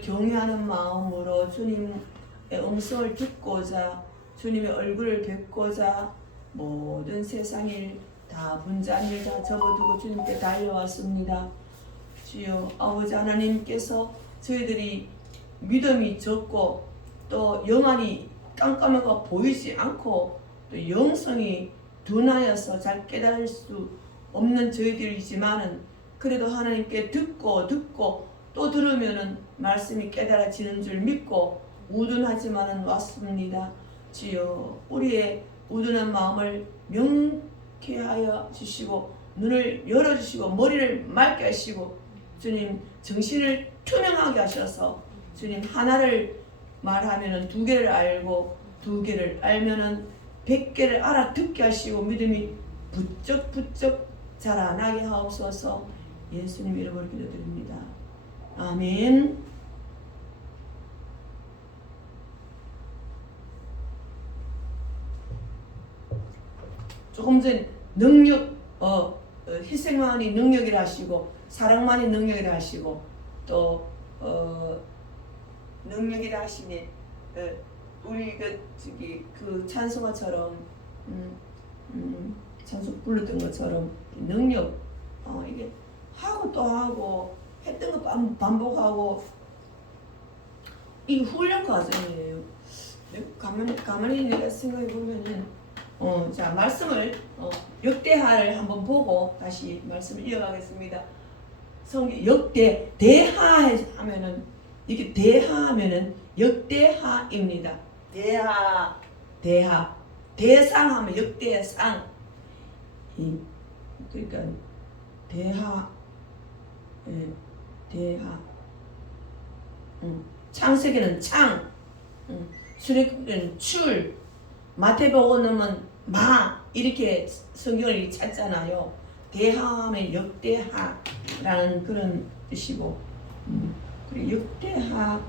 경외하는 마음으로 주님의 음성을 듣고자 주님의 얼굴을 뵙고자 모든 세상일 다 분잔일 다 접어두고 주님께 달려왔습니다. 주여 아버지 하나님께서 저희들이 믿음이 적고 또 영안이 깜깜하고 보이지 않고 또 영성이 둔하여서 잘 깨달을 수 없는 저희들이지만은 그래도 하나님께 듣고 또 들으면은 말씀이 깨달아지는 줄 믿고 우둔하지만은 왔습니다. 주여 우리의 우둔한 마음을 명케 하여 주시고 눈을 열어주시고 머리를 맑게 하시고 주님 정신을 투명하게 하셔서 주님 하나를 말하면은 두 개를 알고 두 개를 알면은 100개를 알아듣게 하시고 믿음이 부쩍 자라나게 하옵소서. 예수님 이름으로 기도드립니다. 아멘. 조금 전 능력, 희생만이 능력이라 하시고 사랑만이 능력이라 하시고 또 능력이라 하시니 우리 그 찬송가처럼 찬송 불렀던 것처럼 능력 이게 하고 또 하고 했던 거 반복하고 이게 훈련 과정이에요. 가만히 내가 생각해 보면은 자 말씀을 역대하를 한번 보고 다시 말씀을 이어가겠습니다. 성경 대하 하면은 이게 대하하면은 역대하입니다. 대하 대상하면 역대상 그러니까 대하 창세기는 창, 출애굽기는 출, 마태복음은 마 이렇게 성경을 찾잖아요. 대하하면 역대하라는 그런 뜻이고, 그리고 역대하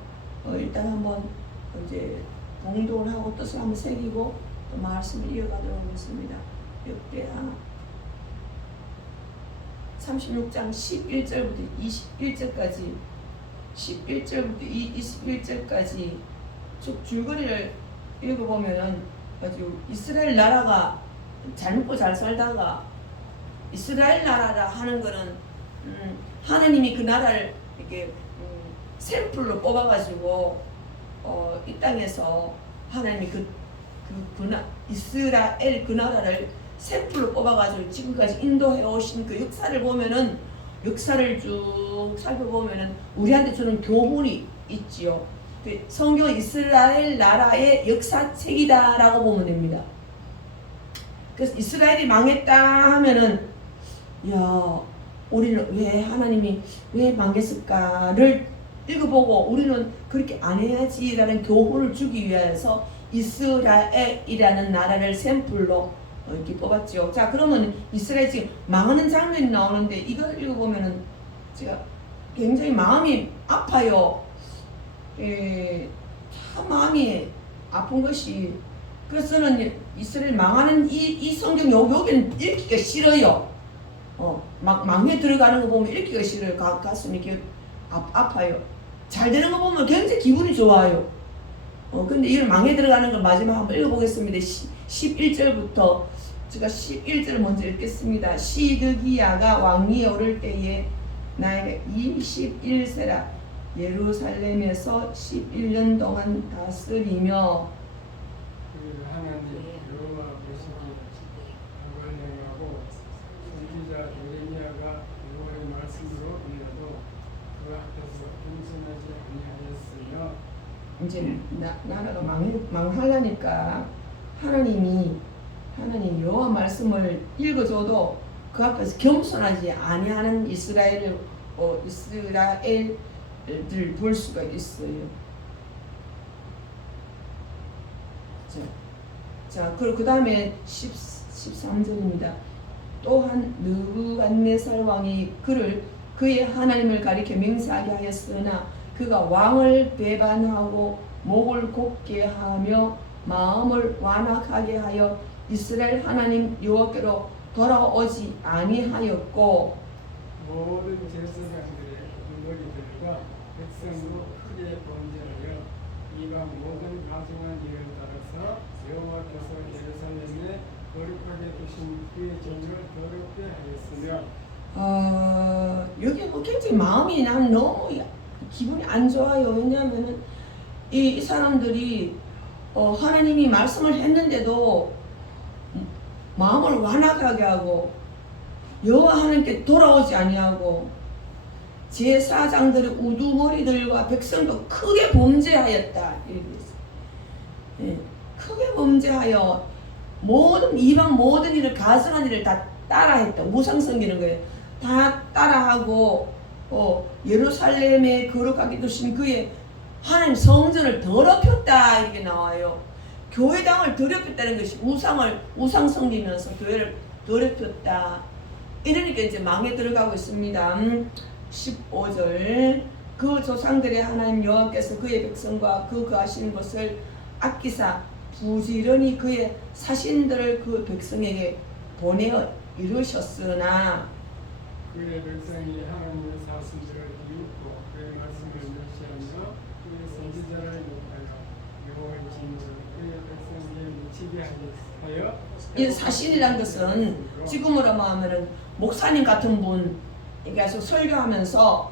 일단 한번 이제 공동을 하고 뜻을 한번 새기고 또 말씀을 이어가도록 하겠습니다. 역대하 36장 11절부터 21절까지 21절까지 쭉 줄거리를 읽어보면은 아주 이스라엘 나라가 잘 먹고 잘 살다가 이스라엘 나라라 하는 거는 하나님이 그 나라를 이렇게 샘플로 뽑아가지고 이 땅에서 하나님이 이스라엘 그 나라를 샘플로 뽑아가지고 지금까지 인도해 오신 그 역사를 보면은 역사를 쭉 살펴보면은 우리한테 주는 교훈이 있지요. 성경은 이스라엘 나라의 역사책이다라고 보면 됩니다. 그래서 이스라엘이 망했다 하면은 야 우리는 왜 하나님이 왜 망했을까를 읽어보고 우리는 그렇게 안 해야지라는 교훈을 주기 위해서 이스라엘이라는 나라를 샘플로 이렇게 뽑았죠. 자 그러면 이스라엘 지금 망하는 장면이 나오는데 이걸 읽어보면은 제가 굉장히 마음이 아파요. 참 마음이 아픈 것이 그래서 저는 이스라엘 망하는 이 성경 여기는 읽기가 싫어요. 막 망해 들어가는 거 보면 읽기가 싫어요. 가슴이 이렇게 아파요. 잘 되는 거 보면 굉장히 기분이 좋아요. 근데 이걸 망해 들어가는 걸 마지막 한번 읽어보겠습니다. 11절부터 제가 11절 먼저 읽겠습니다. 시드기야가 왕위에 오를 때에 나이가 21세라 예루살렘에서 11년 동안 다스리며 하나님 여호와께서 하고 선지자 예레미야가 여호와의 말씀으로 인하여 그 앞에서 겸손하지 아니하였으며 이제 나라가 망하려니까 하나님 여호와 말씀을 읽어줘도 그 앞에서 겸손하지 아니하는 이스라엘을 볼 수가 있어요. 자 그 다음에 13절입니다. 또한 느부갓네살 왕이 그의 하나님을 가리켜 맹세하게 하였으나 그가 왕을 배반하고 목을 곧게 하며 마음을 완악하게 하여 이스라엘 하나님 여호와께로 돌아오지 아니하였고 모든 제사장들의 물거리들과 백성으로 크게 오신 그의 종을 더럽게 하였으며 여기 뭐 굉장히 마음이 난 너무 기분이 안 좋아요. 왜냐하면은 이 사람들이 하나님이 말씀을 했는데도 마음을 완악하게 하고 여호와 하나님께 돌아오지 아니하고 제사장들의 우두머리들과 백성도 크게 범죄하였다 이렇게 있어요. 예, 크게 범죄하여 모든 이방 모든 일을 가증한 일을 다 따라했다. 우상 섬기는 거예요. 다 따라하고 예루살렘에 거룩하게 두신 그의 하나님 성전을 더럽혔다 이렇게 나와요. 교회당을 더럽혔다는 것이 우상 섬기면서 교회를 더럽혔다. 이러니까 이제 망에 들어가고 있습니다. 15절 그 조상들의 하나님 여호와께서 그의 백성과 그 거하시는 것을 아끼사 부지런히 그의 사신들을 그 백성에게 보내어 이루셨으나 그의 백성이 하나님의 사슴들을 비웃고 그의 말씀을 멸시하며 그의 선지자를 욕하여 여호와의 진노를 그의 백성에게 미치게 하여 이 사신이란 것은 지금으로 말하면은 목사님 같은 분 가서 설교하면서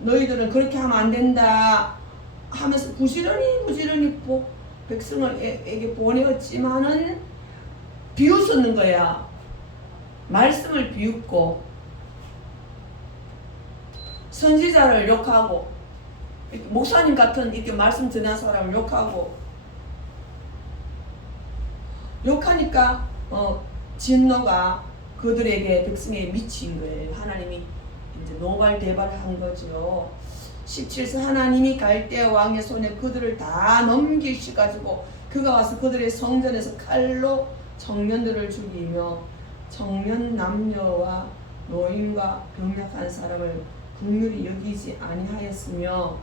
너희들은 그렇게 하면 안 된다 하면서 부지런히 백성에게 보내었지만은 비웃었는 거야. 말씀을 비웃고 선지자를 욕하고 목사님 같은 이렇게 말씀 전한 사람을 욕하니까 진노가 그들에게 백성에게 미친 거예요. 하나님이 이제 노발대발한 거죠. 17세 하나님이 갈대 왕의 손에 그들을 다 넘기시가지고 그가 와서 그들의 성전에서 칼로 청년들을 죽이며 청년 남녀와 노인과 병약한 사람을 긍휼히 여기지 아니하였으며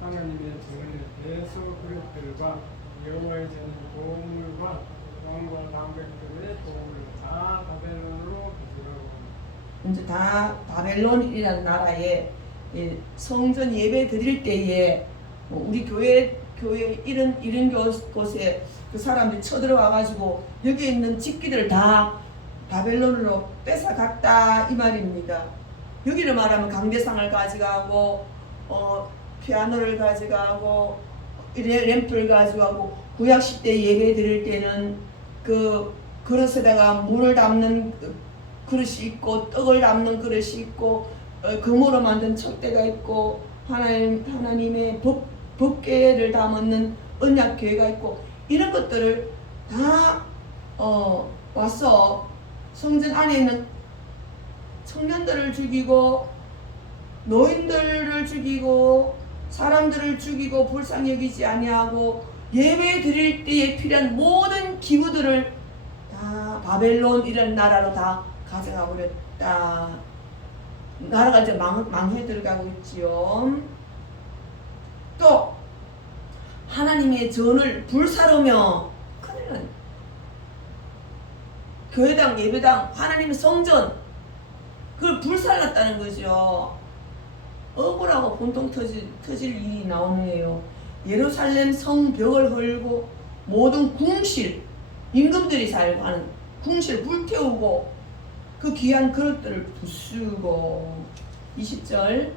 하나님의 전에 대소 그릇들과 여호와의 전 보물과 왕과 방백들의 보물을 다 바벨론으로 가져가고 이제 다 바벨론이라는 나라에 성전 예배 드릴 때에 우리 교회 이런 곳에 그 사람들이 쳐들어와 가지고 여기 있는 집기들을 다 바벨론으로 뺏어갔다 이 말입니다. 여기를 말하면 강대상을 가져가고 피아노를 가져가고 램프를 가져가고 구약 시대 예배 드릴 때는 그 그릇에다가 물을 담는 그릇이 있고 떡을 담는 그릇이 있고 금으로 만든 척대가 있고 하나님의 법궤를 담는 언약궤가 있고 이런 것들을 다 와서 성전 안에 있는 청년들을 죽이고 노인들을 죽이고 사람들을 죽이고 불쌍히 여기지 아니하고 예배 드릴 때에 필요한 모든 기구들을 다 바벨론이라는 나라로 다 가져가 버렸다. 나라가 이제 망해 들어가고 있지요. 또 하나님의 전을 불사르며 큰일 난 교회당 예배당 하나님의 성전 그걸 불살랐다는 거죠. 억울하고 분통 터질 일이 나오네요. 예루살렘 성벽을 헐고 모든 궁실 임금들이 살고 하는 궁실 불태우고 그 귀한 그릇들을 부수고 20절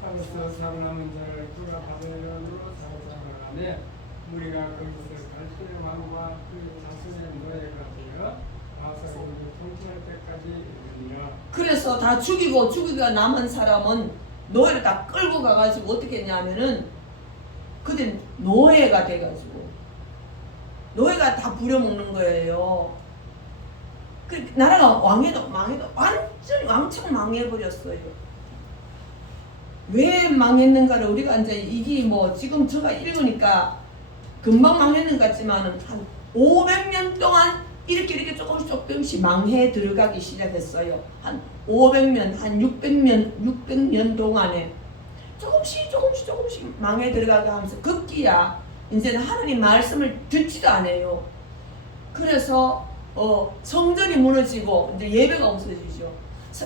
살아서 살아남은 자를 그가 바벨론으로 사로잡아가매 무리가 거기서 갈대 왕과 그 자손의 노예가 되어 바사를 통치할 때까지 이르니라. 그래서 다 죽이고 남은 사람은 노예를 다 끌고 가가지고 어떻게 했냐면은 그들 노예가 돼가지고 노예가 다 부려먹는 거예요. 그 나라가 망해도 완전히 왕창 망해버렸어요. 왜 망했는가를 우리가 이제 이게 뭐 지금 제가 읽으니까 금방 망했는 것 같지만은 한 500년 동안 이렇게 조금씩 망해 들어가기 시작했어요. 한 500년, 한 600년 동안에 조금씩 망해 들어가게 하면서 급기야 이제는 하나님 말씀을 듣지도 않아요. 그래서 성전이 무너지고 이제 예배가 없어지죠.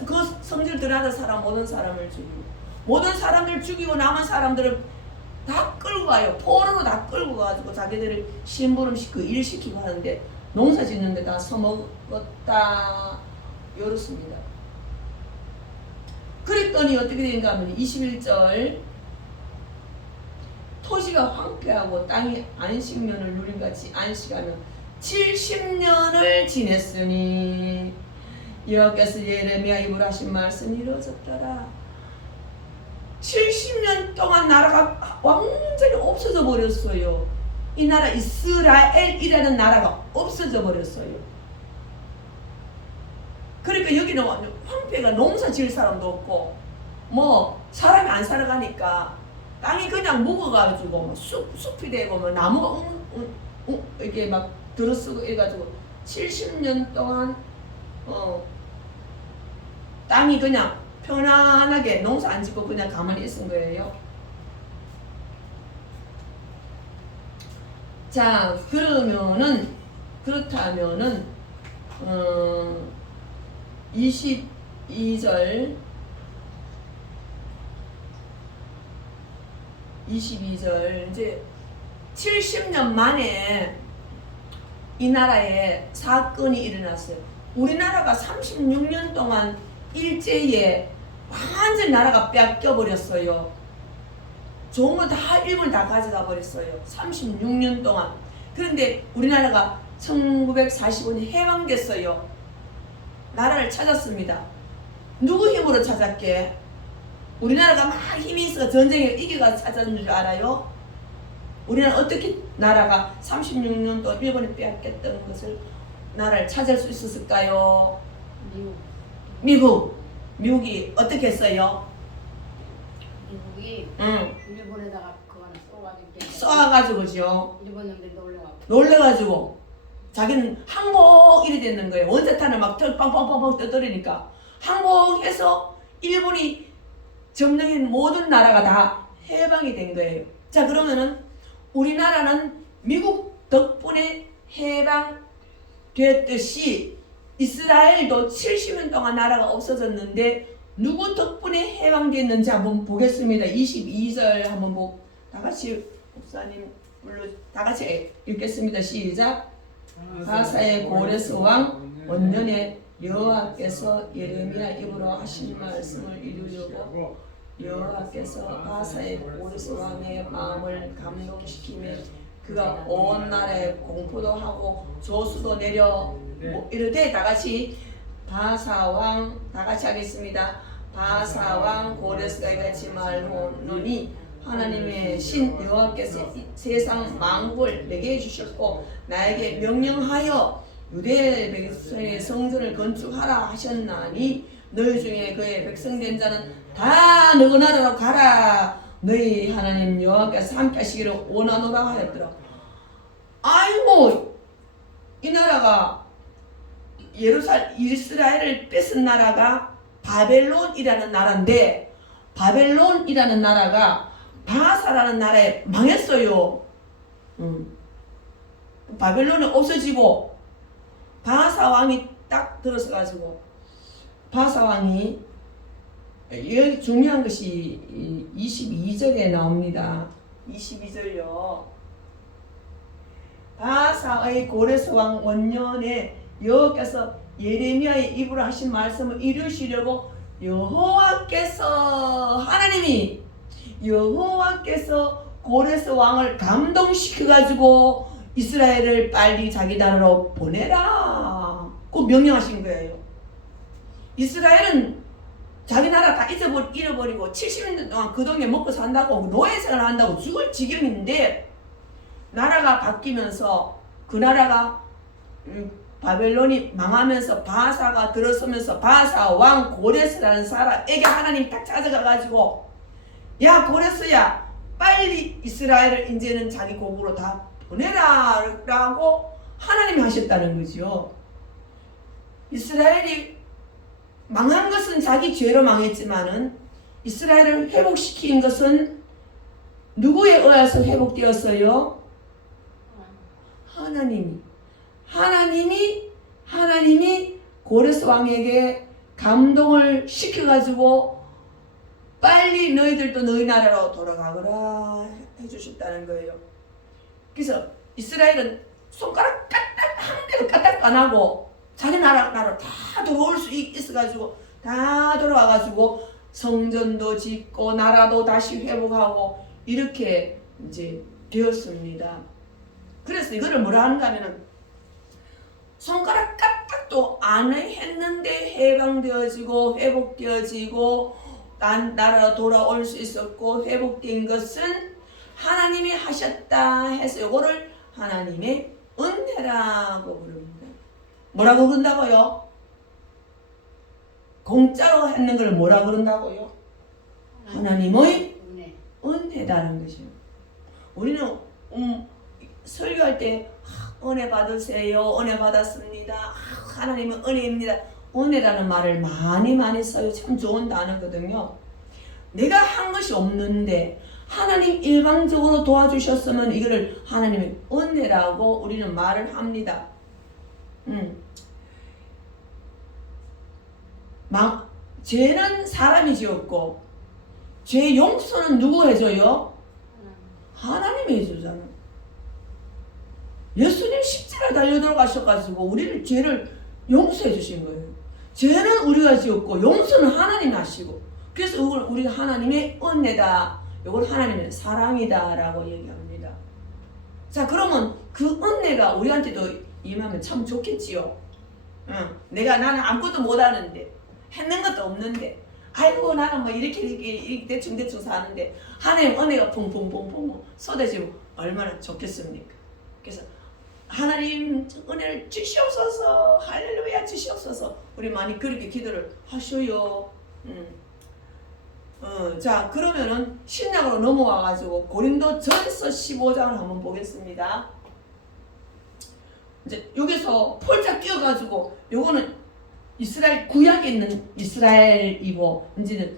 그 성전을 들어가는 사람 모든 사람을 죽이고 모든 사람들 죽이고 남은 사람들을 다 끌고 가요. 포로로 다 끌고 가지고 자기들을 심부름 시키고 일 시키고 하는데 농사 짓는 데다 써먹었다. 이렇습니다. 그랬더니 어떻게 된가 하면 21절 토지가 황폐하고 땅이 안식년을 누린같이 안식하며 70년을 지냈으니 여호와께서 예레미야 입으로 하신 말씀이 이루어졌더라. 70년 동안 나라가 완전히 없어져 버렸어요. 이 나라 이스라엘이라는 나라가 없어져 버렸어요. 그러니까 여기는 황폐가 농사 지을 사람도 없고 뭐 사람이 안 살아가니까 땅이 그냥 묵어가지고 숲이 되고 뭐 나무가 이렇게 막 들어쓰고 이래가지고 70년 동안 땅이 그냥 편안하게 농사 안 짓고 그냥 가만히 있은 거예요. 자, 그렇다면은 22절 이제 70년 만에 이 나라에 사건이 일어났어요. 우리나라가 36년 동안 일제에 완전 나라가 뺏겨 버렸어요. 좋은 거 다 일본이 다 가져가 버렸어요. 36년 동안. 그런데 우리나라가 1945년 해방됐어요. 나라를 찾았습니다. 누구 힘으로 찾았게? 우리나라가 막 힘이 있어 전쟁에 이겨가 찾았는 줄 알아요? 우리나라 어떻게 나라가 36년 동안 일본이 빼앗겼던 것을 나라를 찾을 수 있었을까요? 미국이 어떻게 했어요? 미국이 일본에다가 그거는 쏘아가지고죠. 일본 놈들 놀래가지고 자기는 항복 이래 됐는 거예요. 원자탄을 막 빵빵빵빵 떠들이니까 항복해서 일본이 점령한 모든 나라가 다 해방이 된 거예요. 자, 그러면은 우리나라는 미국 덕분에 해방됐듯이 이스라엘도 70년 동안 나라가 없어졌는데 누구 덕분에 해방됐는지 한번 보겠습니다. 22절 한번 다 같이 목사님 불러 다 같이 읽겠습니다. 시작. 바사의 고레스 왕 원년에 여호와께서 예레미야 입으로 하신 말씀을 이루려고 여호와께서 바사의 고레스 왕의 마음을 감동시키며 그가 온 나라에 공포도 하고 조수도 내려 이르되 다 같이 바사 왕 다 같이 하겠습니다. 바사 왕 고레스가 이같이 말하노니 하나님의 신 여호와께서 세상 만국을 내게 주셨고 나에게 명령하여 유대 백성의 성전을 건축하라 하셨나니 너희 중에 그의 백성된 자는 다 너희 나라로 가라. 너희 하나님 여호와께서 함께 하시기를 원하노라 하였더라. 아이고, 이 나라가 이스라엘을 뺏은 나라가 바벨론이라는 나라인데 바벨론이라는 나라가 바사라는 나라에 망했어요. 바벨론이 없어지고 바사 왕이 딱 들어서 가지고 바사 왕이 여기 중요한 것이 22절에 나옵니다. 22절요. 바사의 고레스 왕 원년에 여호와께서 예레미야의 입으로 하신 말씀을 이루시려고 여호와께서 고레스 왕을 감동시켜가지고 이스라엘을 빨리 자기 나라로 보내라. 그 명령하신 거예요. 이스라엘은 자기 나라 다 잃어버리고 70년 동안 그 동네 먹고 산다고 노예생활 한다고 죽을 지경인데 나라가 바뀌면서 그 나라가 바벨론이 망하면서 바사가 들어서면서 바사 왕 고레스라는 사람에게 하나님이 딱 찾아가가지고 야 고레스야 빨리 이스라엘을 이제는 자기 고국으로 다 보내라 라고 하나님이 하셨다는 거죠. 이스라엘이 망한 것은 자기 죄로 망했지만은 이스라엘을 회복시킨 것은 누구에 의해서 회복되었어요? 하나님이 고레스 왕에게 감동을 시켜가지고 빨리 너희들도 너희 나라로 돌아가거라 해주셨다는 거예요. 그래서 이스라엘은 손가락 까딱 대로 까딱 안 하고 자기 나라로 다 돌아올 수 있어가지고 다 돌아와가지고 성전도 짓고 나라도 다시 회복하고 이렇게 이제 되었습니다. 그래서 이거를 뭐라 하는가 하면은 손가락 까딱도 안 했는데 해방되어지고 회복되어지고 나라로 돌아올 수 있었고 회복된 것은 하나님이 하셨다 해서 이거를 하나님의 은혜라고 부릅니다. 뭐라고 그런다고요? 공짜로 했는 걸 뭐라 그런다고요? 하나님의 은혜다는 것이요. 우리는 설교할 때 은혜 받으세요. 은혜 받았습니다. 하나님은 은혜입니다. 은혜라는 말을 많이 써요. 참 좋은 단어거든요. 내가 한 것이 없는데 하나님 일방적으로 도와주셨으면 이거를 하나님의 은혜라고 우리는 말을 합니다. 죄는 사람이 지었고 죄 용서는 누구 해줘요? 하나님이 해주잖아. 예수님 십자가 달려 들어가셔가지고 우리를 죄를 용서해 주신 거예요. 죄는 우리가 지었고 용서는 하나님이 하시고 그래서 이걸 우리가 하나님의 은혜다. 이걸 하나님의 사랑이다 라고 얘기합니다. 자 그러면 그 은혜가 우리한테도 임하면 참 좋겠지요. 나는 아무것도 못하는데 했는 것도 없는데 아이고 나는 뭐 이렇게 대충 사는데 하나님 은혜가 퐁퐁퐁퐁 쏟아지고 얼마나 좋겠습니까? 그래서 하나님 은혜를 주시옵소서 할렐루야 주시옵소서 우리 많이 그렇게 기도를 하셔요. 자 그러면은 신약으로 넘어와 가지고 고린도전서 15장을 한번 보겠습니다. 이제 여기서 폴짝 끼어 가지고 요거는 이스라엘 구약에 있는 이스라엘이고 이제는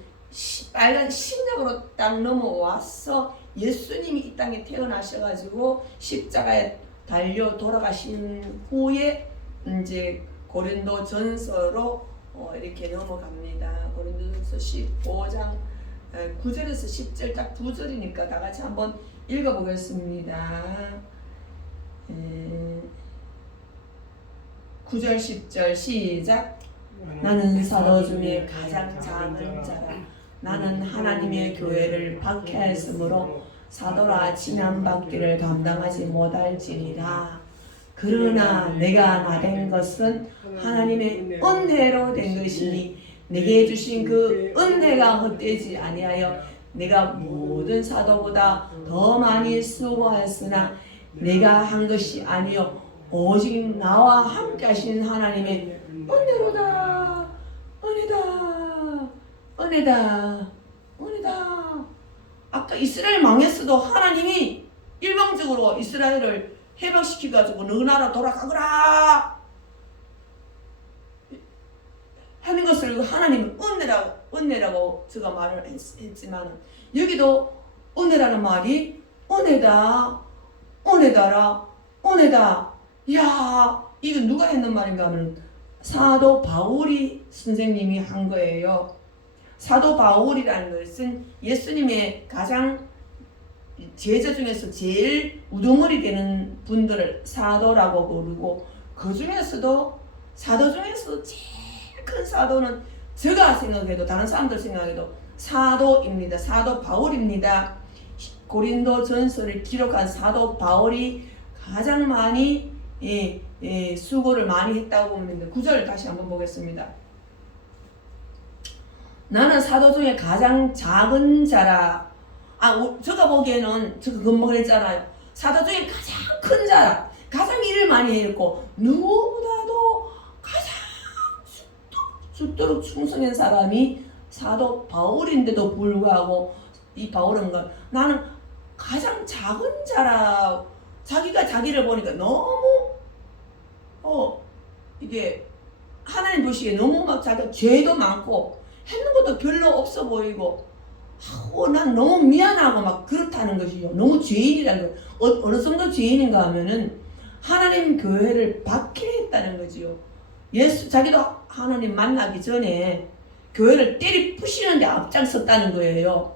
빨간 신약으로 딱 넘어와서 예수님이 이 땅에 태어나셔가지고 십자가에 달려 돌아가신 후에 이제 고린도전서로 이렇게 넘어갑니다. 고린도전서 15장 9절에서 10절 딱 두 절이니까 다 같이 한번 읽어보겠습니다. 9절 10절 시작. 나는 사도 중에 가장 작은 자라. 나는 하나님의 교회를 박해하였으므로 사도라 지난받기를 감당하지 못할지니라. 그러나 내가 나된 것은 하나님의 은혜로 된 것이니 내게 주신 그 은혜가 헛되지 아니하여 내가 모든 사도보다 더 많이 수고하였으나 내가 한 것이 아니요 오직 나와 함께 하신 하나님의 은혜로다. 은혜다. 아까 이스라엘 망했어도 하나님이 일방적으로 이스라엘을 해방시켜가지고 너 나라 돌아가거라 하는 것을 하나님은 은혜라고 제가 말을 했지만 여기도 은혜라는 말이 은혜다. 야 이거 누가 했는 말인가 하면 사도 바울이 선생님이 한 거예요. 사도 바울이라는 것은 예수님의 가장 제자 중에서 제일 우두머리 되는 분들을 사도라고 부르고 그 중에서도 사도 중에서도 제일 큰 사도는 제가 생각해도 다른 사람들 생각해도 사도입니다. 사도 바울입니다. 고린도전서를 기록한 사도 바울이 가장 많이 수고를 많이 했다고 봅니다. 9절 다시 한번 보겠습니다. 나는 사도 중에 가장 작은 자라. 제가 보기에는 제가 금방 했잖아요. 사도 중에 가장 큰 자라. 가장 일을 많이 했고 누구보다도 가장 죽도록 충성한 사람이 사도 바울인데도 불구하고 이 바울은 나는 가장 작은 자라. 자기가 자기를 보니까 너무 이게 하나님 보시기에 너무 막 자기가 죄도 많고 했는 것도 별로 없어 보이고 난 너무 미안하고 막 그렇다는 것이죠. 너무 죄인이라는 거. 어느 정도 죄인인가 하면은 하나님 교회를 박해했다는 거지요. 자기도 하나님 만나기 전에 교회를 때리 부시는데 앞장섰다는 거예요.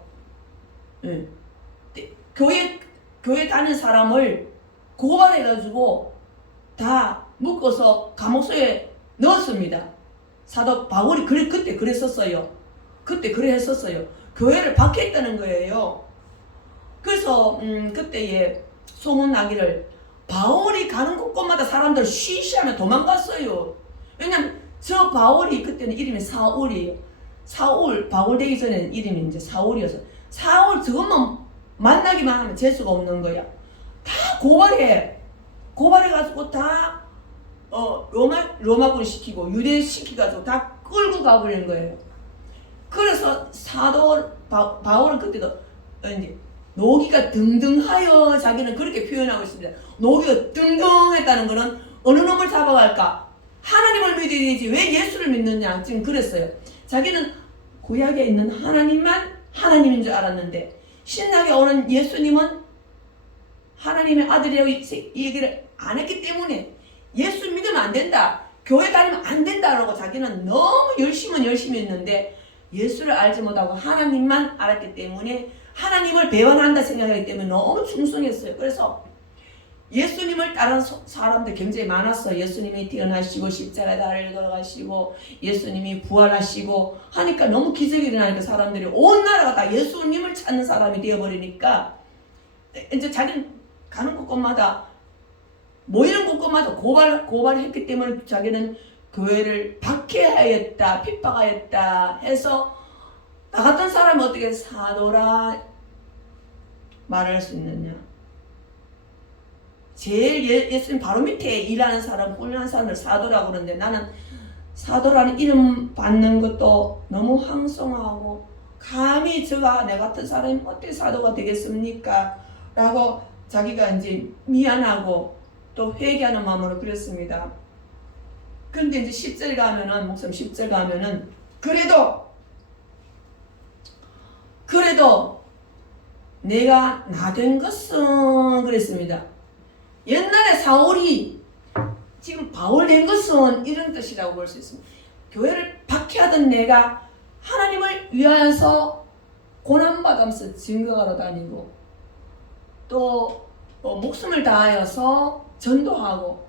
교회 다니는 사람을 고발해가지고 다 묶어서 감옥소에 넣었습니다. 사도 바울이 그때 그랬었어요. 그때 그래 했었어요. 교회를 박해했다는 거예요. 그래서 그때에 소문나기를 바울이 가는 곳곳마다 사람들 쉬쉬하며 도망갔어요. 왜냐면 저 바울이 그때는 이름이 사울이에요. 사울, 바울 되기 전에는 이름이 이제 사울이어서 사울 저것만 만나기만 하면 재수가 없는 거야. 다 고발해가지고 다 로마군 시키고 유대 시키가지고 다 끌고 가버리는 거예요. 그래서 사도 바울은 그때도 이제 노기가 등등하여 자기는 그렇게 표현하고 있습니다. 노기가 등등했다는 거는 어느 놈을 잡아갈까? 하나님을 믿어야 되지 왜 예수를 믿느냐 지금 그랬어요. 자기는 구약에 있는 하나님만 하나님인 줄 알았는데 신약에 오는 예수님은 하나님의 아들이라고 얘기를 안 했기 때문에 예수 믿으면 안 된다, 교회 다니면 안 된다라고 자기는 너무 열심히 했는데 예수를 알지 못하고 하나님만 알았기 때문에 하나님을 배반한다 생각하기 때문에 너무 충성했어요. 그래서 예수님을 따른 사람들 굉장히 많았어요. 예수님이 태어나시고 십자가에 달려가시고 예수님이 부활하시고 하니까 너무 기적이 일어나니까 사람들이 온 나라가 다 예수님을 찾는 사람이 되어버리니까 이제 자기는 가는 곳곳마다 모이는 곳곳마다 고발했기 때문에 자기는 교회를 박해하였다, 핍박하였다 해서 나 같은 사람은 어떻게 사도라 말할 수 있느냐. 제일 예수님 바로 밑에 일하는 사람, 훌륭한 사람을 사도라고 그러는데 나는 사도라는 이름 받는 것도 너무 황송하고 감히 저가 내 같은 사람이 어떻게 사도가 되겠습니까? 라고 자기가 이제 미안하고 또 회개하는 마음으로 그랬습니다. 근데 이제 10절 가면은, 목사님 10절 가면은, 그래도 내가 나 된 것은 그랬습니다. 옛날에 사울이 지금 바울 된 것은 이런 뜻이라고 볼 수 있습니다. 교회를 박해하던 내가 하나님을 위하여서 고난받으면서 증거하러 다니고 또 목숨을 다하여서 전도하고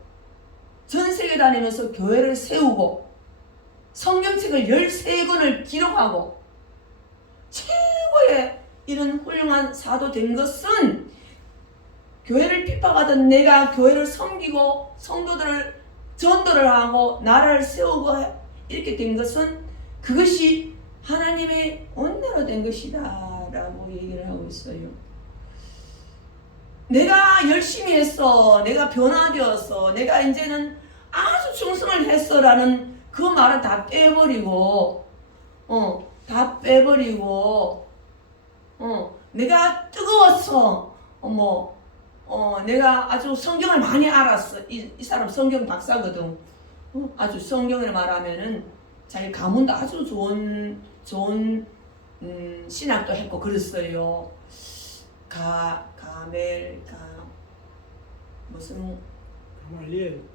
전 세계 다니면서 교회를 세우고 성경책을 13권을 기록하고 최고의 이런 훌륭한 사도 된 것은 교회를 핍박하던 내가 교회를 섬기고 성도들을 전도를 하고 나라를 세우고 이렇게 된 것은 그것이 하나님의 은혜로 된 것이다 라고 얘기를 하고 있어요. 내가 열심히 했어, 내가 변화되었어, 내가 이제는 아주 충성을 했어 라는 그 말은 다 빼버리고 내가 뜨거웠어, 내가 아주 성경을 많이 알았어. 이 사람 성경 박사거든. 아주 성경을 말하면은 자기 가문도 아주 좋은 신학도 했고 그랬어요.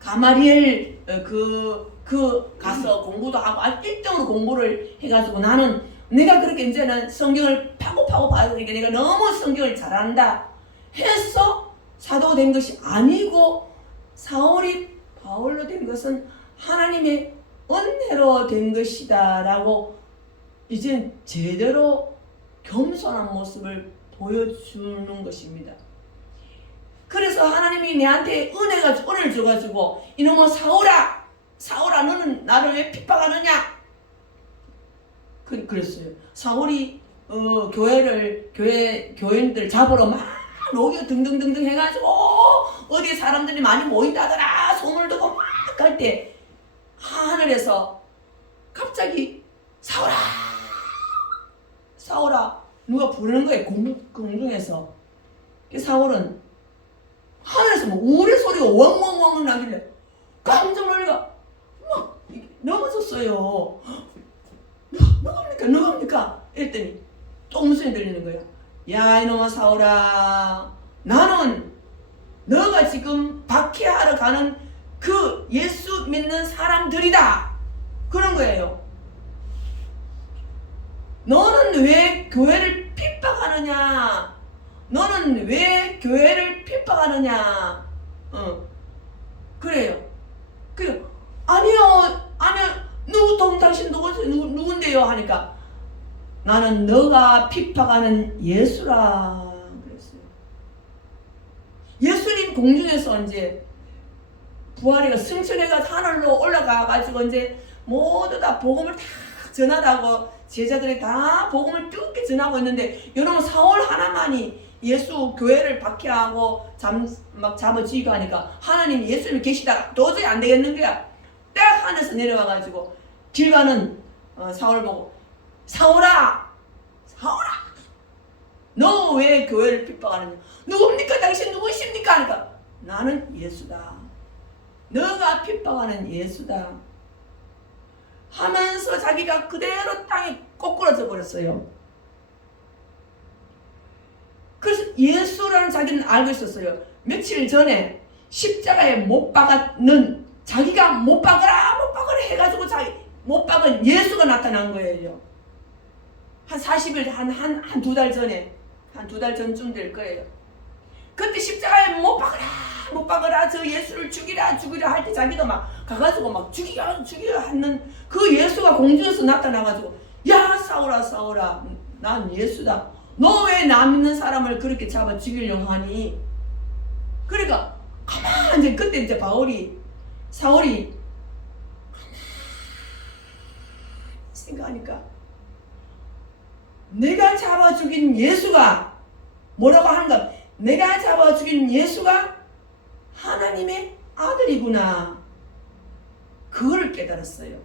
가마리엘 그 가서 공부도 하고 아주 1등으로 공부를 해가지고 나는 내가 그렇게 이제는 성경을 파고 봐야 되니까 내가 너무 성경을 잘한다 해서 사도가 된 것이 아니고 사울이 바울로 된 것은 하나님의 은혜로 된 것이다 라고 이제 제대로 겸손한 모습을 보여주는 것입니다. 그래서 하나님이 내한테 은혜를 줘가지고 이놈아 사울아 너는 나를 왜 핍박하느냐 그랬어요. 사울이 교인들 잡으러 막 녹여 등등등등 해가지고 어디에 사람들이 많이 모인다더라 소문을 듣고 막 갈 때 하늘에서 갑자기 사울아 누가 부르는 거예요. 공중에서. 사울은 하늘에서 뭐 우레 소리가 왕왕왕 나길래 깜짝 놀래가 막 넘어졌어요. 누굽니까? 이랬더니 또 음성이 들리는 거야. 야 이놈아 사울아, 나는 너가 지금 박해하러 가는 그 예수 믿는 사람들이다. 그런 거예요. 너는 왜 교회를 핍박하느냐? 너는 왜 교회를 핍박하느냐? 그래요. 아니요, 당신 누군데요? 하니까 나는 너가 핍박하는 예수라 그랬어요. 예수님 공중에서 이제 부활이가 승천해가 하늘로 올라가가지고 이제 모두 다 복음을 다 전하다고 제자들이 다 복음을 쭉 전하고 있는데 여러분 사울 하나만이 예수 교회를 박해하고 막 잡아쥐고 하니까 하나님 예수님이 계시다가 도저히 안 되겠는 거야. 딱 하늘에서 내려와가지고 길 가는 사울 보고 사울아 너 왜 교회를 핍박하느냐? 누굽니까? 당신 누구십니까? 하니까 나는 예수다. 너가 핍박하는 예수다 하면서 자기가 그대로 땅에 꼬꾸라져 버렸어요. 그래서 예수라는 자기는 알고 있었어요. 며칠 전에 십자가에 못 박았는 자기가 못 박으라 해가지고 자기 못 박은 예수가 나타난 거예요. 한 40일 한 두 달 전에 한 두 달 전쯤 될 거예요. 그때 십자가에 못 박으라 저 예수를 죽이라 할 때 자기도 막 가가지고 막 죽이라 하는 그 예수가 공중에서 나타나가지고 야 사울아 난 예수다. 너 왜 나 믿는 사람을 그렇게 잡아 죽이려고 하니? 그러니까 가만히 이제 그때 이제 사울이 생각하니까 내가 잡아 죽인 예수가 뭐라고 하는가? 내가 잡아 죽인 예수가 하나님의 아들이구나. 그걸 깨달았어요.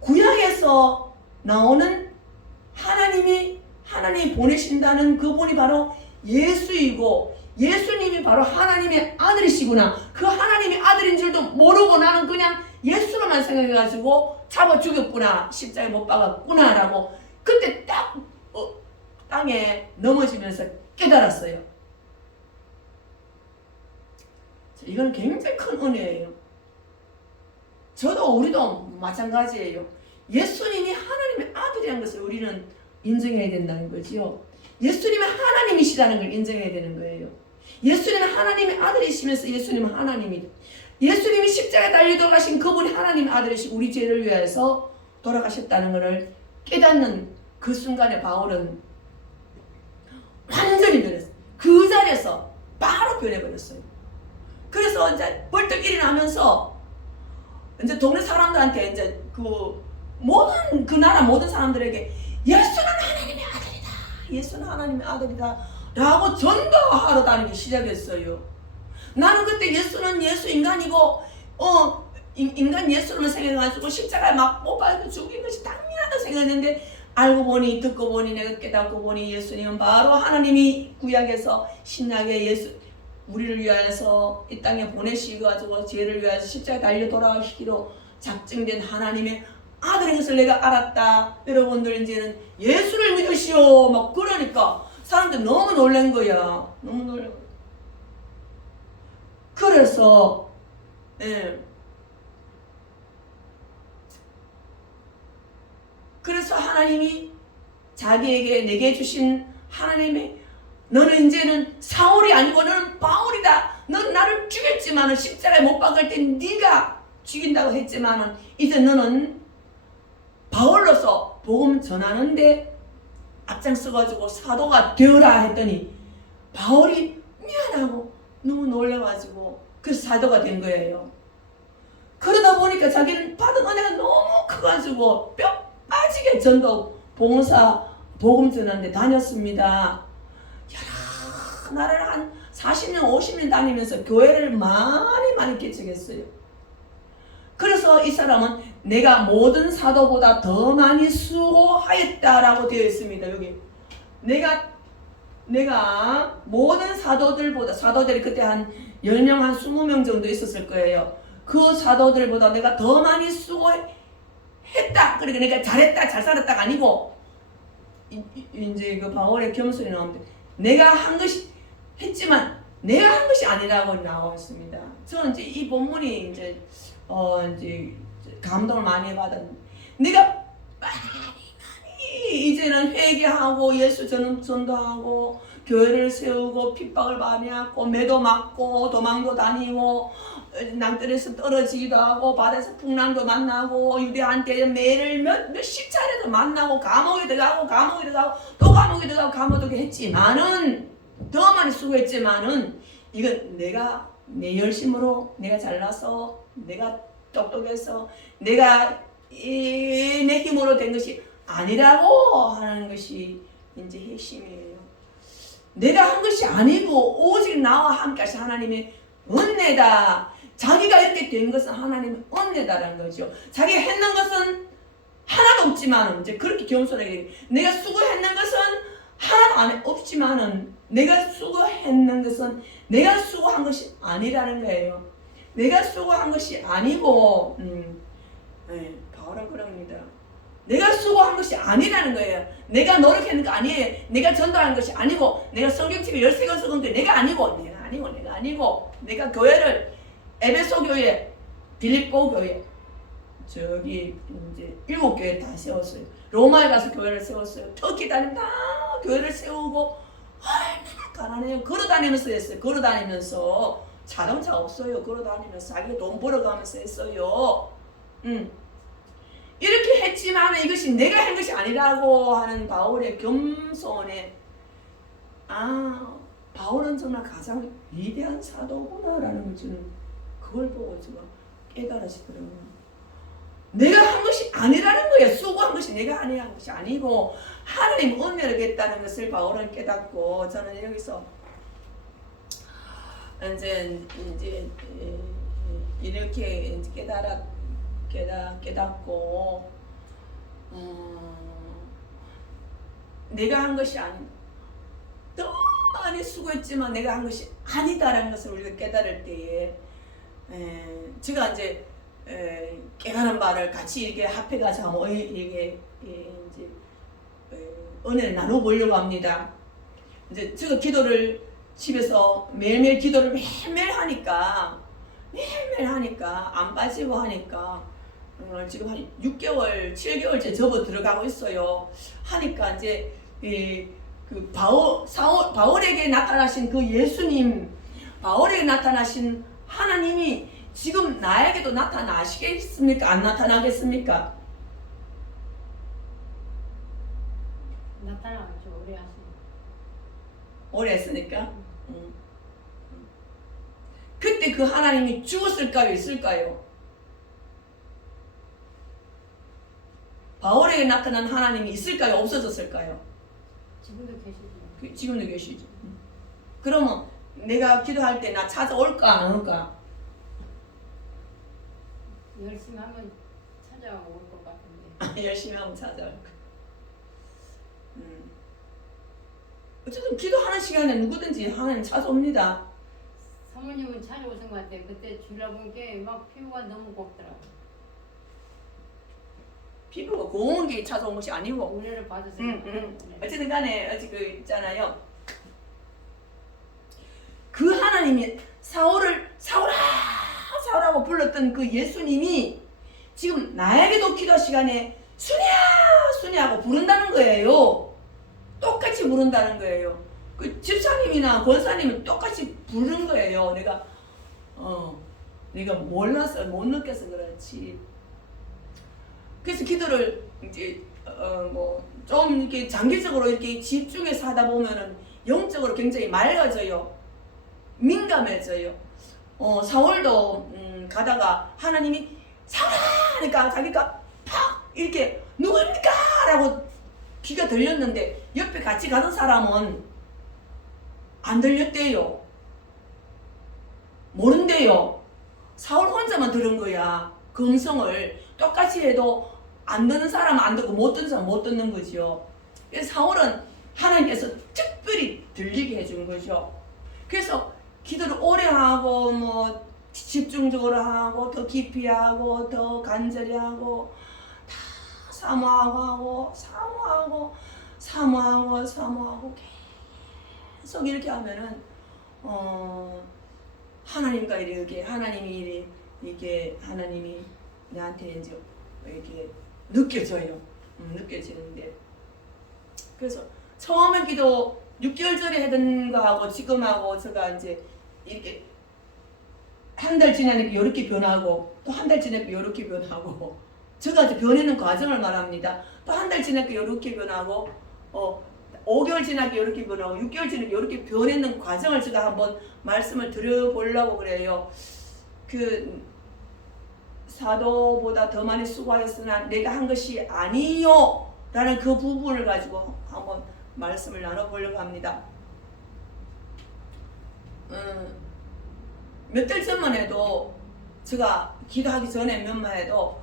구약에서 나오는 하나님이 보내신다는 그분이 바로 예수이고 예수님이 바로 하나님의 아들이시구나. 그 하나님의 아들인 줄도 모르고 나는 그냥 예수로만 생각해가지고 잡아 죽였구나. 십자가에 못 박았구나 라고 그때 딱 땅에 넘어지면서 깨달았어요. 이건 굉장히 큰 은혜예요. 우리도 마찬가지예요. 예수님이 하나님의 아들이라는 것을 우리는 인정해야 된다는 거지요. 예수님이 하나님이시라는 걸 인정해야 되는 거예요. 예수님은 하나님의 아들이시면서 예수님은 하나님이다. 예수님이 십자가에 달려 돌아가신 그분이 하나님의 아들이시고 우리 죄를 위해서 돌아가셨다는 것을 깨닫는 그 순간에 바울은 완전히 변했어요. 그 자리에서 바로 변해버렸어요. 그래서 이제 벌떡 일어나면서 이제 동네 사람들한테 이제 그 나라 모든 사람들에게 예수는 하나님의 아들이다. 예수는 하나님의 아들이다. 라고 전도하러 다니기 시작했어요. 나는 그때 예수는 예수 인간이고 인간 예수로만 생각해가지고 십자가에 막 못 박아서 죽인 것이 당연하다 생각했는데 알고 보니 듣고 보니 내가 깨닫고 보니 예수님은 바로 하나님이 구약에서 신약에 우리를 위하여서 이 땅에 보내시가지고 죄를 위하여서 십자가에 달려 돌아가시기로 작정된 하나님의 아들인 것을 내가 알았다. 여러분들 이제는 예수를 믿으시오. 막 그러니까 사람들 너무 놀란 거야. 너무 놀란 거야. 그래서 그래서 하나님이 자기에게 내게 주신 하나님의 너는 이제는 사울이 아니고 너는 바울이다. 넌 나를 죽였지만은 십자가에 못 박을 때 네가 죽인다고 했지만은 이제 너는 바울로서 복음 전하는데 앞장서가지고 사도가 되어라 했더니 바울이 미안하고 너무 놀라가지고 그래서 사도가 된 거예요. 그러다 보니까 자기는 받은 은혜가 너무 커가지고 뼈 빠지게 전도 봉사 복음 전하는데 다녔습니다. 여러 나라를 한 40년 50년 다니면서 교회를 많이 개척했어요. 그래서 이 사람은 내가 모든 사도보다 더 많이 수고하였다라고 되어 있습니다. 여기 내가 모든 사도들이 그때 한 10명 한 20명 정도 있었을 거예요. 그 사도들보다 내가 더 많이 수고했다. 그러니까 내가 잘했다 잘 살았다가 아니고 이제 그 바울의 겸손이 나오는데 내가 한 것이 했지만 내가 한 것이 아니라고 나와 있습니다. 저는 이제 이 본문이 이제 감동을 많이 받았는데 내가 많이 이제는 회개하고 예수 전도하고 교회를 세우고 핍박을 많이 하고 매도 맞고 도망도 다니고 낭떠러지에서 떨어지기도 하고 바다에서 풍랑도 만나고 유대한테 매일 몇십 차례도 만나고 감옥에 들어가고 또 감옥에 들어가고 감옥에 했지만은 더 많이 수고했지만은 이건 내가 내 열심으로 내가 잘나서 내가 똑똑해서 내가 내 힘으로 된 것이 아니라고 하는 것이 이제 핵심이에요. 내가 한 것이 아니고 오직 나와 함께 하신 하나님의 은혜다. 자기가 이렇게 된 것은 하나님의 은혜다라는 거죠. 자기가 했는 것은 하나도 없지만은 이제 그렇게 겸손하게 내가 수고했는 것은 하나도 없지만은 내가 수고했는 것은 내가 수고한 것이 아니라는 거예요. 내가 수고한 것이 아니고 바울은 그럽니다. 내가 수고한 것이 아니라는 거예요. 내가 노력했는 거 아니에요. 내가 전도한 것이 아니고 내가 성경책을 13권 써본 게 내가 아니고 내가 교회를 에베소 교회, 빌립보 교회 저기 이제 7교회 다 세웠어요. 로마에 가서 교회를 세웠어요. 터키 다니면 다 교회를 세우고 가난해요. 걸어다니면서 했어요. 걸어다니면서 자동차 없어요. 걸어다니면서 자기가 돈 벌어가면서 했어요. 이렇게 했지만 이것이 내가 한 것이 아니라고 하는 바울의 겸손에 바울은 정말 가장 위대한 사도구나라는 걸 저는 그걸 보고 제가 깨달아지더라고요. 내가 한 것이 아니라는 거예요. 수고한 것이 내가 한 것이 아니고 하나님 은혜를 겠다는 것을 바울은 깨닫고 저는 여기서 이제 이렇게 깨닫고 내가 한 것이 아니다. 너무 많이 수고했지만 내가 한 것이 아니다라는 것을 우리가 깨달을 때에 제가 이제 깨달은 바를 같이 이렇게 합해가지고 이게 이제 은혜를 나눠보려고 합니다. 이제 제가 기도를 집에서 매일매일 기도를 매일매일 하니까 안 빠지고 하니까 지금 한 6개월, 7개월째 접어 들어가고 있어요. 하니까 이제 그 바울에게 나타나신 그 예수님, 바울에게 나타나신 하나님이 지금 나에게도 나타나시겠습니까? 안 나타나겠습니까? 나타나죠. 오래 하시니까. 오래 했으니까. 그때 그 하나님이 죽었을까요? 있을까요? 바울에게 나타난 하나님이 있을까요? 없어졌을까요? 지금도 계시죠. 지금도 계시죠. 그러면 내가 기도할 때 나 찾아올까 안 올까? 열심히 하면 찾아올 것 같은데. 열심히 하면 찾아올까? 어쨌든 기도하는 시간에 누구든지 하나님 찾아옵니다. 사모님은 찾아오신 것 같아요. 그때 주일날 게 막 피부가 너무 곱더라고. 피부가 고운 게 찾아온 것이 아니고 은혜를 받으세요. 어쨌든 간에 어찌 그 있잖아요. 그 하나님이 사울하고 불렀던 그 예수님이 지금 나에게도 기도 시간에 순이야 하고 부른다는 거예요. 똑같이 부른다는 거예요. 그 집사님이나 권사님이 똑같이 부른 거예요. 내가 몰라서 못 느껴서 그렇지. 그래서 기도를 이제 좀 이렇게 장기적으로 이렇게 집중해서 하다 보면은 영적으로 굉장히 맑아져요. 민감해져요. 사울도 가다가 하나님이 사울아 하니까 자기가 팍 이렇게 누구입니까? 라고 귀가 들렸는데 옆에 같이 가던 사람은 안 들렸대요. 모른대요. 사울 혼자만 들은 거야. 그 음성을 똑같이 해도 안 듣는 사람은 안 듣고 못 듣는 사람은 못 듣는 거죠. 그래서 사울은 하나님께서 특별히 들리게 해준 거죠. 그래서 기도를 오래 하고 집중적으로 하고 더 깊이 하고 더 간절히 하고 다 사모하고 계속 이렇게 하면은 하나님과 이렇게 하나님이 나한테 이제 이렇게 느껴져요. 느껴지는데 그래서 처음에 기도 6개월 전에 하던 거하고 지금하고 제가 이제 이렇게 한 달 지나니까 이렇게 변하고 또 한 달 지나니까 이렇게 변하고 제가 이제 변하는 과정을 말합니다. 또 한 달 지나니까 이렇게 변하고 5개월 지나니까 이렇게 변하고 6개월 지나니까 이렇게 변하는 과정을 제가 한번 말씀을 드려보려고 그래요. 그 사도보다 더 많이 수고하였으나 내가 한 것이 아니요 라는 그 부분을 가지고 한번 말씀을 나눠보려고 합니다. 몇 달 전만 해도 제가 기도하기 전에 몇만 해도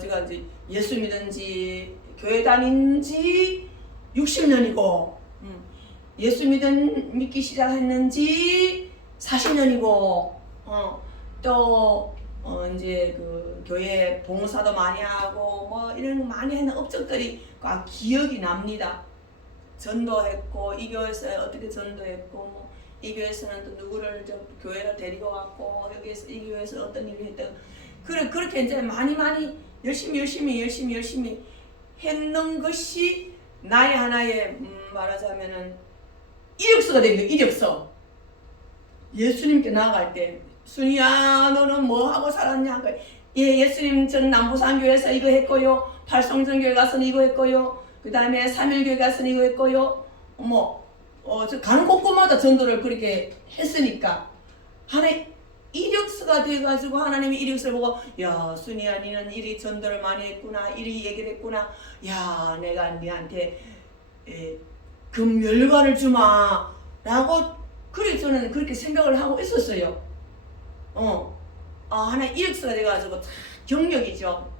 제가 이제 예수 믿은지 교회 다닌지 60년이고 예수 믿기 시작했는지 40년이고 또 이제 그 교회 봉사도 많이 하고 뭐 이런 거 많이 하는 업적들이 기억이 납니다. 전도했고 이 교회에서 어떻게 전도했고 뭐 이 교회에서는 또 누구를 저 교회로 데리고 왔고 여기에서 이 교회에서 어떤 일을 했다. 그렇게 이제 많이 열심히 했는 것이 나의 하나의 말하자면은 이력서가 되는 거예요. 이력서. 예수님께 나아갈 때 순이야 너는 뭐 하고 살았냐? 예, 예수님 전 남부산교회에서 이거 했고요. 팔성전교회 가서는 이거 했고요. 그 다음에 삼일교회 가서는 이거 했고요. 저 가는 곳곳마다 전도를 그렇게 했으니까 하나의 이력서가 돼가지고 하나님이 이력서를 보고 야 순이야 니는 이리 전도를 많이 했구나 이리 얘기를 했구나 야 내가 니한테 금멸관을 주마 라고 그래 저는 그렇게 생각을 하고 있었어요. 하나의 이력서가 돼가지고 다 경력이죠.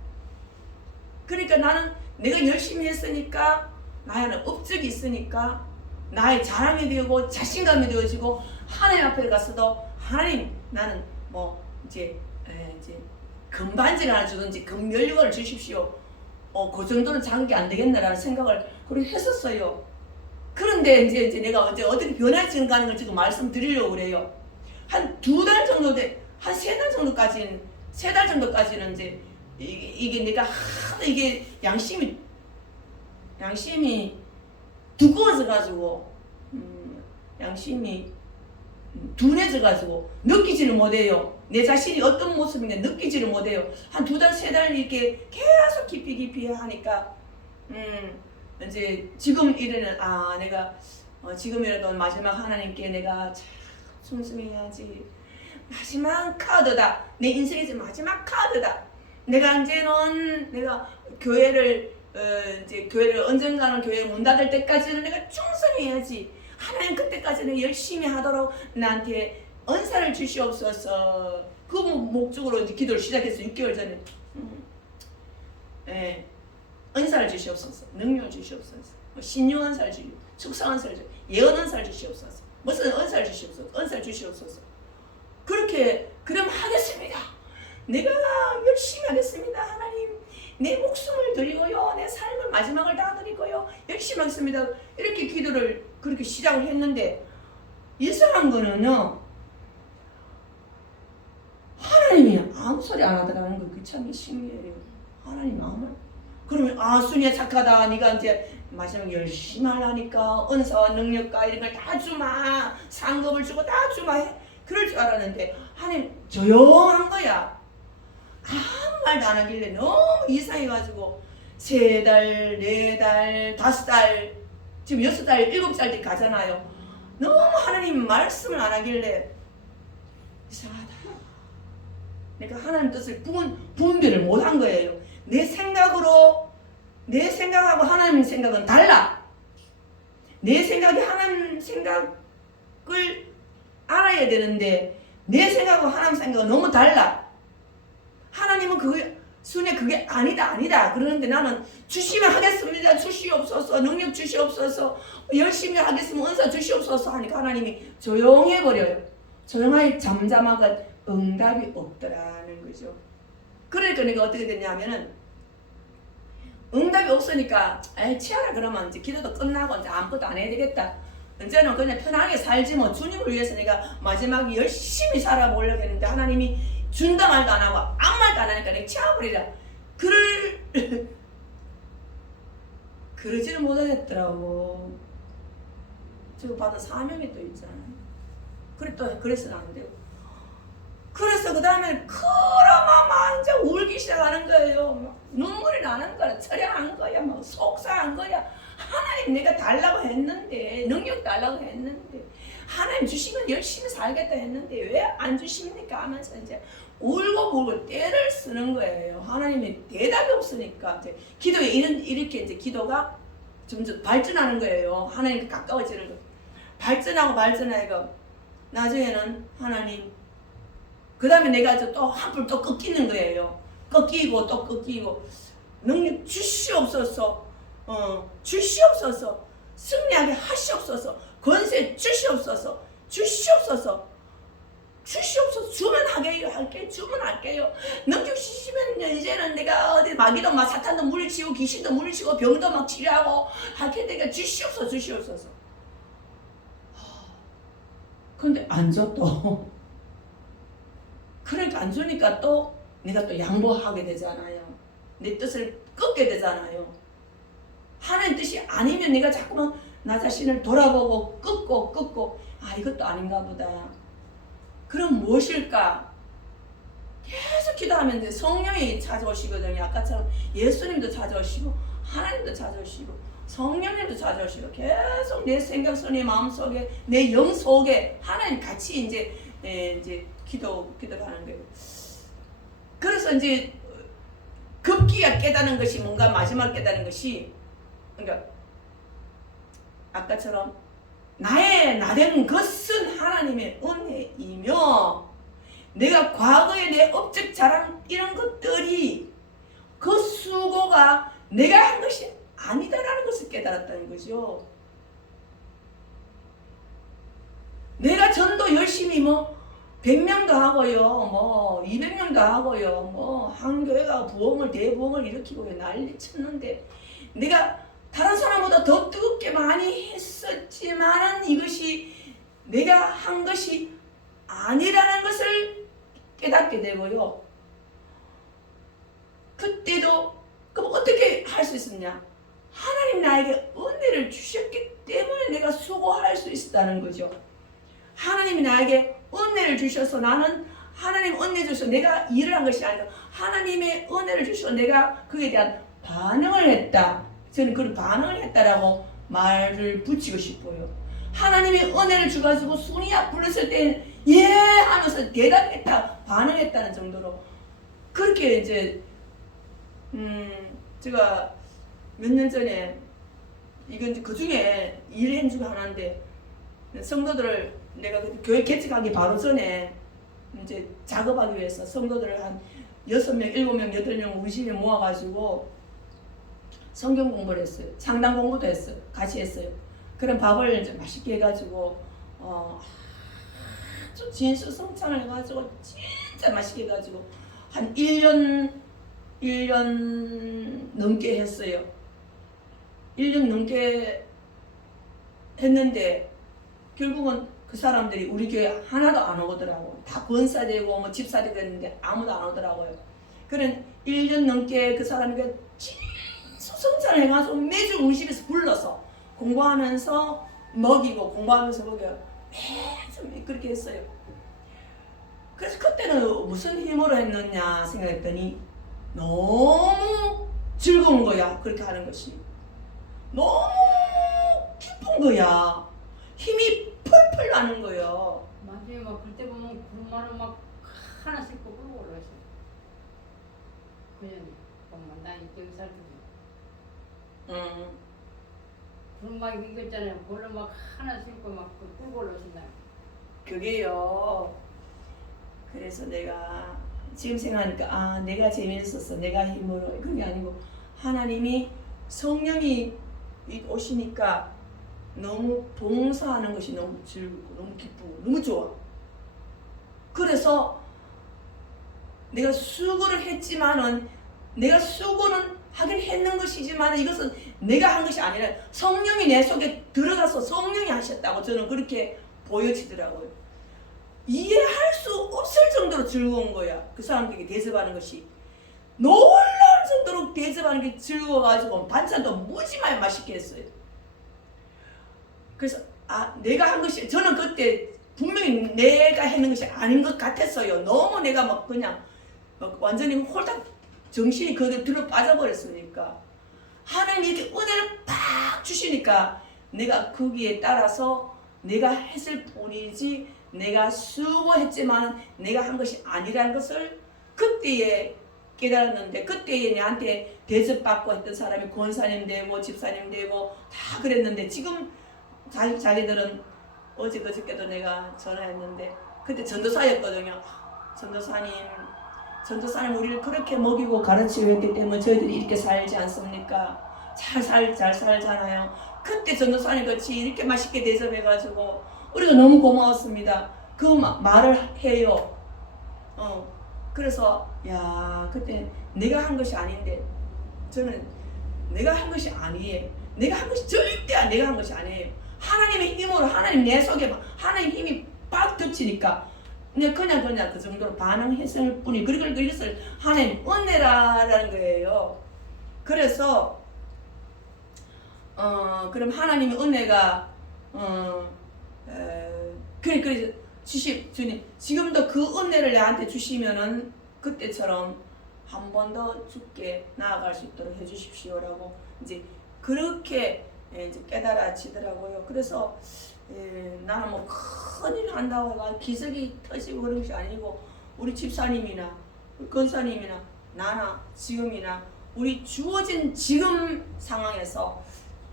그러니까 나는 내가 열심히 했으니까 나에는 업적이 있으니까 나의 자랑이 되고 자신감이 되어지고 하나님 앞에 가서도 하나님 나는 뭐 이제 금반지를 하나 주든지 금연료를 주십시오. 그 정도는 자극이 안 되겠나라는 생각을 그렇게 했었어요. 그런데 이제 내가 어떻게 변화지는가 하는 걸 지금 말씀드리려고 그래요. 한 2달 정도 한 3달 정도까지는 3달 정도까지는 이제 이게 내가 하도 이게 양심이 두꺼워져 가지고 양심이 둔해져 가지고 느끼지를 못해요. 내 자신이 어떤 모습인지 느끼지를 못해요. 한 2달 3달 이렇게 계속 깊이 하니까 이제 지금 이래는 내가 지금이라도 마지막 하나님께 내가 참 충성해야지. 마지막 카드다. 내 인생에서 마지막 카드다. 내가 이제는 내가 교회를 언젠가는 교회 문 닫을 때까지는 내가 충성해야지. 하나님 그때까지는 열심히 하도록 나한테 은사를 주시옵소서. 그 목적으로 이제 기도를 시작했어요. 6개월 전에. 은사를 주시옵소서. 능력을 주시옵소서. 신용 은사를 주시옵소서. 축사 은사를 주시옵소서. 예언 은사를 주시옵소서. 무슨 은사를 주시옵소서. 은사를 주시옵소서. 그럼 하겠습니다. 내가 열심히 하겠습니다. 하나님 내 목숨을 드리고요. 내 삶을 마지막을 다 드리고요. 열심히 하겠습니다. 이렇게 기도를 그렇게 시작을 했는데 이상한 거는요. 하나님이 아무 소리 안 하더라는 거 그게 참 신기해요. 하나님 아무 그러면 순이야 착하다. 네가 이제 마지막에 열심히 하려니까 은사와 능력과 이런 걸 다 주마. 상급을 주고 다 주마. 그럴 줄 알았는데 하나님 조용한 거야. 아무 말도 안 하길래 너무 이상해가지고 3달, 4달, 5달 지금 6달, 7달 때 가잖아요. 너무 하나님 말씀을 안 하길래 이상하다. 내가 하나님 뜻을 분별을 못한 거예요. 내 생각하고 하나님 생각은 달라. 내 생각이 하나님 생각을 알아야 되는데 내 생각하고 하나님 생각은 너무 달라. 하나님은 그게 아니다 그러는데 나는 주시면 하겠습니다. 주시옵소서. 능력 주시옵소서. 열심히 하겠으면 은사 주시옵소서 하니까 하나님이 조용해버려요. 조용하게 잠잠하고 응답이 없더라는 거죠. 그러니까 내가 어떻게 됐냐면은 응답이 없으니까 치아라 그러면 이제 기도도 끝나고 이제 아무것도 안 해야 되겠다. 이제는 그냥 편하게 살지 뭐 주님을 위해서 내가 마지막에 열심히 살아보려고 했는데 하나님이 준다 말도 안 하고 아무 말도 안 하니까 내가 치아버리라. 그러지를 못하겠더라고. 저 받은 사명이 또 있잖아요. 그래 또 그래서는 안 돼요. 그래서 그 다음에 그러면 이제 울기 시작하는 거예요. 막 눈물이 나는 거야. 처량한 거야. 막 속상한 거야. 하나님 내가 달라고 했는데, 능력 달라고 했는데, 하나님 주시면 열심히 살겠다 했는데 왜 안 주십니까 하면서 이제 울고 불고 떼를 쓰는 거예요. 하나님이 대답이 없으니까 이제 기도에 이렇게 이제 기도가 점점 발전하는 거예요. 하나님께 가까워지는 거. 발전하고 나중에는 하나님 그 다음에 내가 또 한풀 또 꺾이는 거예요. 꺾이고 또 꺾이고 능력 주시옵소서. 주시옵소서. 승리하게 하시옵소서. 권세 주시옵소서. 주시옵소서. 주면 할게요. 주면 할게요. 능력 주시면 이제는 내가 어디 마귀도 막 사탄도 물리치고 귀신도 물리치고 병도 막 치료하고 할게 내가 주시옵소서. 근데 안 줘 또. 그러니까 안 주니까 또 내가 또 양보하게 되잖아요. 내 뜻을 꺾게 되잖아요. 하나님 뜻이 아니면 내가 자꾸만 나 자신을 돌아보고 꺾고 이것도 아닌가 보다. 그럼 무엇일까? 계속 기도하면 이제 성령이 찾아오시거든요. 아까처럼 예수님도 찾아오시고 하나님도 찾아오시고 성령님도 찾아오시고 계속 내 생각속 내 마음속에 내 영 속에 하나님 같이 이제 기도하는 거예요. 그래서 이제 급기야 깨닫는 것이 뭔가 마지막 깨닫는 것이 그러니까 아까처럼 나된 것은 하나님의 은혜이며 내가 과거에 내 업적 자랑 이런 것들이 그 수고가 내가 한 것이 아니다라는 것을 깨달았다는 거죠. 내가 전도 열심히 100명도 하고요, 200명도 하고요, 한 교회가 부흥을 대부흥을 일으키고 난리 쳤는데 내가 다른 사람보다 더 뜨겁게 많이 했었지만은 이것이 내가 한 것이 아니라는 것을 깨닫게 되고요. 그때도 그럼 어떻게 할 수 있었냐? 하나님 나에게 은혜를 주셨기 때문에 내가 수고할 수 있었다는 거죠. 하나님이 나에게 은혜를 주셔서 나는 하나님 은혜 주셔서 내가 일을 한 것이 아니라 하나님의 은혜를 주셔서 내가 그에 대한 반응을 했다. 저는 그 반응을 했다라고 말을 붙이고 싶어요. 하나님이 은혜를 주가지고 순이야 불렀을 때는 예 하면서 대답했다, 반응했다는 정도로 그렇게 이제 제가 몇 년 전에 이건 그 중에 일한 중 하나인데 성도들을 내가 교회 개척하기 바로 전에 이제 작업하기 위해서 성도들을 한 6명, 7명, 8명 우리 집에 모아가지고 성경 공부를 했어요. 창당 공부도 했어요. 같이 했어요. 그런 밥을 이제 맛있게 해가지고 아주 진수성찬을 해가지고 진짜 맛있게 해가지고 한 1년 넘게 했어요. 1년 넘게 했는데 결국은 그 사람들이 우리 교회 하나도 안 오더라고. 다 권사되고 집사되고 했는데 아무도 안 오더라고요. 그런 1년 넘게 그 사람이 성찬을 해가지고 매주 우리 집에서 불러서 공부하면서 먹이고 공부하면서 먹여요. 매주 그렇게 했어요. 그래서 그때는 무슨 힘으로 했느냐 생각했더니 너무 즐거운 거야. 그렇게 하는 것이 너무 기쁜 거야. 힘이 펄펄 나는 거예요. 맞아요. 막 그때 보면 구름만은 막 하나씩 끌고 올라왔어. 그냥 보면 나 이때 살 때도. 구름막 이거 있잖아요. 그걸로 막 하나 싣고 막 끌고 올라오신다. 그게요. 그래서 내가 지금 생각하니까 내가 재미있었어. 내가 힘으로 그게 아니고 하나님이 성령이 오시니까 너무 봉사하는 것이 너무 즐겁고 너무 기쁘고 너무 좋아. 그래서 내가 수고를 했지만은 내가 수고는 하긴 했는 것이지만 이것은 내가 한 것이 아니라 성령이 내 속에 들어가서 성령이 하셨다고 저는 그렇게 보여지더라고요. 이해할 수 없을 정도로 즐거운 거야. 그 사람들에게 대접하는 것이 놀라울 정도로 대접하는 게 즐거워가지고 반찬도 무지마에 맛있게 했어요. 그래서 내가 한 것이 저는 그때 분명히 내가 했는 것이 아닌 것 같았어요. 너무 내가 막 그냥 막 완전히 홀딱 정신이 그대로 들어 빠져버렸으니까 하나님이 이렇게 은혜를 팍 주시니까 내가 거기에 따라서 내가 했을 뿐이지 내가 수고했지만 내가 한 것이 아니라는 것을 그때에 깨달았는데 그때에 내한테 대접받고 했던 사람이 권사님 되고 집사님 되고 다 그랬는데 지금 자기들은 어제 그저께도 내가 전화했는데 그때 전도사였거든요. 전도사님 우리를 그렇게 먹이고 가르치고 했기 때문에 저희들이 이렇게 살지 않습니까? 잘 살잖아요. 그때 전도사님 같이 이렇게 맛있게 대접해가지고 우리가 너무 고마웠습니다. 그 말을 해요. 그래서 야 그때 내가 한 것이 아닌데 저는 내가 한 것이 아니에요. 내가 한 것이 절대 내가 한 것이 아니에요. 하나님의 힘으로 하나님 내 속에 하나님 힘이 빡 덮치니까 그냥 그 정도로 반응했을 뿐이 그것을 하나님 은혜라는 거예요. 그래서 그럼 하나님의 은혜가 그래 주님 지금도 그 은혜를 나한테 주시면은 그때처럼 한 번 더 주께 나아갈 수 있도록 해주십시오라고 이제 그렇게 이제 깨달아지더라고요. 그래서 나는 뭐 큰일 한다고 기적이 터지고 그런 것이 아니고 우리 집사님이나 우리 권사님이나 나나 지금이나 우리 주어진 지금 상황에서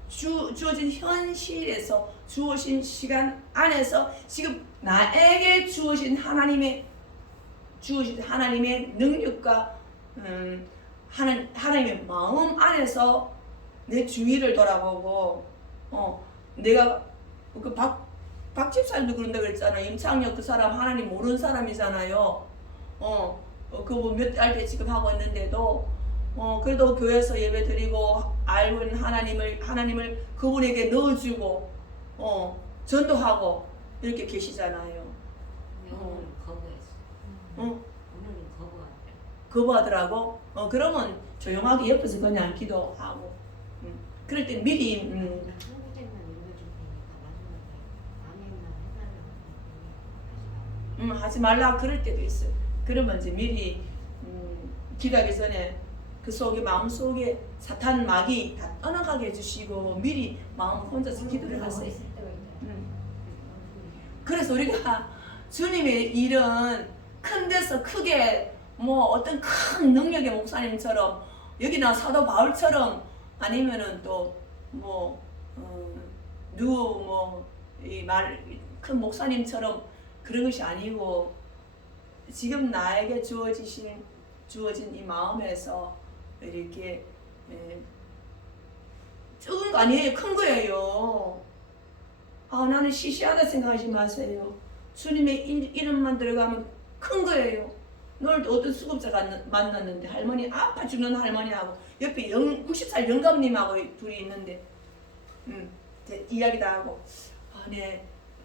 주어진 현실에서 주어진 시간 안에서 지금 나에게 주어진 하나님의 능력과 하나님의 마음 안에서 내 주위를 돌아보고 내가 그 박 집사님도 그런다 그랬잖아. 임창혁 그 사람 하나님 모르는 사람이잖아요. 그거 몇 달 지금 하고 있는데도 그래도 교회에서 예배 드리고 알고 있는 하나님을 그분에게 넣어주고 전도하고 이렇게 계시잖아요. 오늘은 거부했어. 오늘은 거부하더라. 거부하더라고. 그러면 조용하게 옆에서 그냥 기도하고 그럴 때 미리 한국에만 읽어줄 테니까 마지막에 아멘만 해달라고 하지 말라 그럴 때도 있어요. 그러면 이제 미리 기도하기 전에 그 속에 마음 속에 사탄 마귀 다 떠나가게 해주시고 미리 마음 혼자서 기도를 하세요. 그래서 우리가 주님의 일은 큰 데서 크게 뭐 어떤 큰 능력의 목사님처럼 여기나 사도 바울처럼 아니면은 또 뭐 누구 뭐 큰 목사님처럼 그런 것이 아니고 지금 나에게 주어진 이 마음에서 이렇게 적은 거 아니에요. 큰 거예요. 나는 시시하다 생각하지 마세요. 주님의 이름만 들어가면 큰 거예요. 오늘도 어떤 수급자가 만났는데 할머니 아파 죽는 할머니하고 옆에 90살 영감님하고 둘이 있는데 이야기도 하고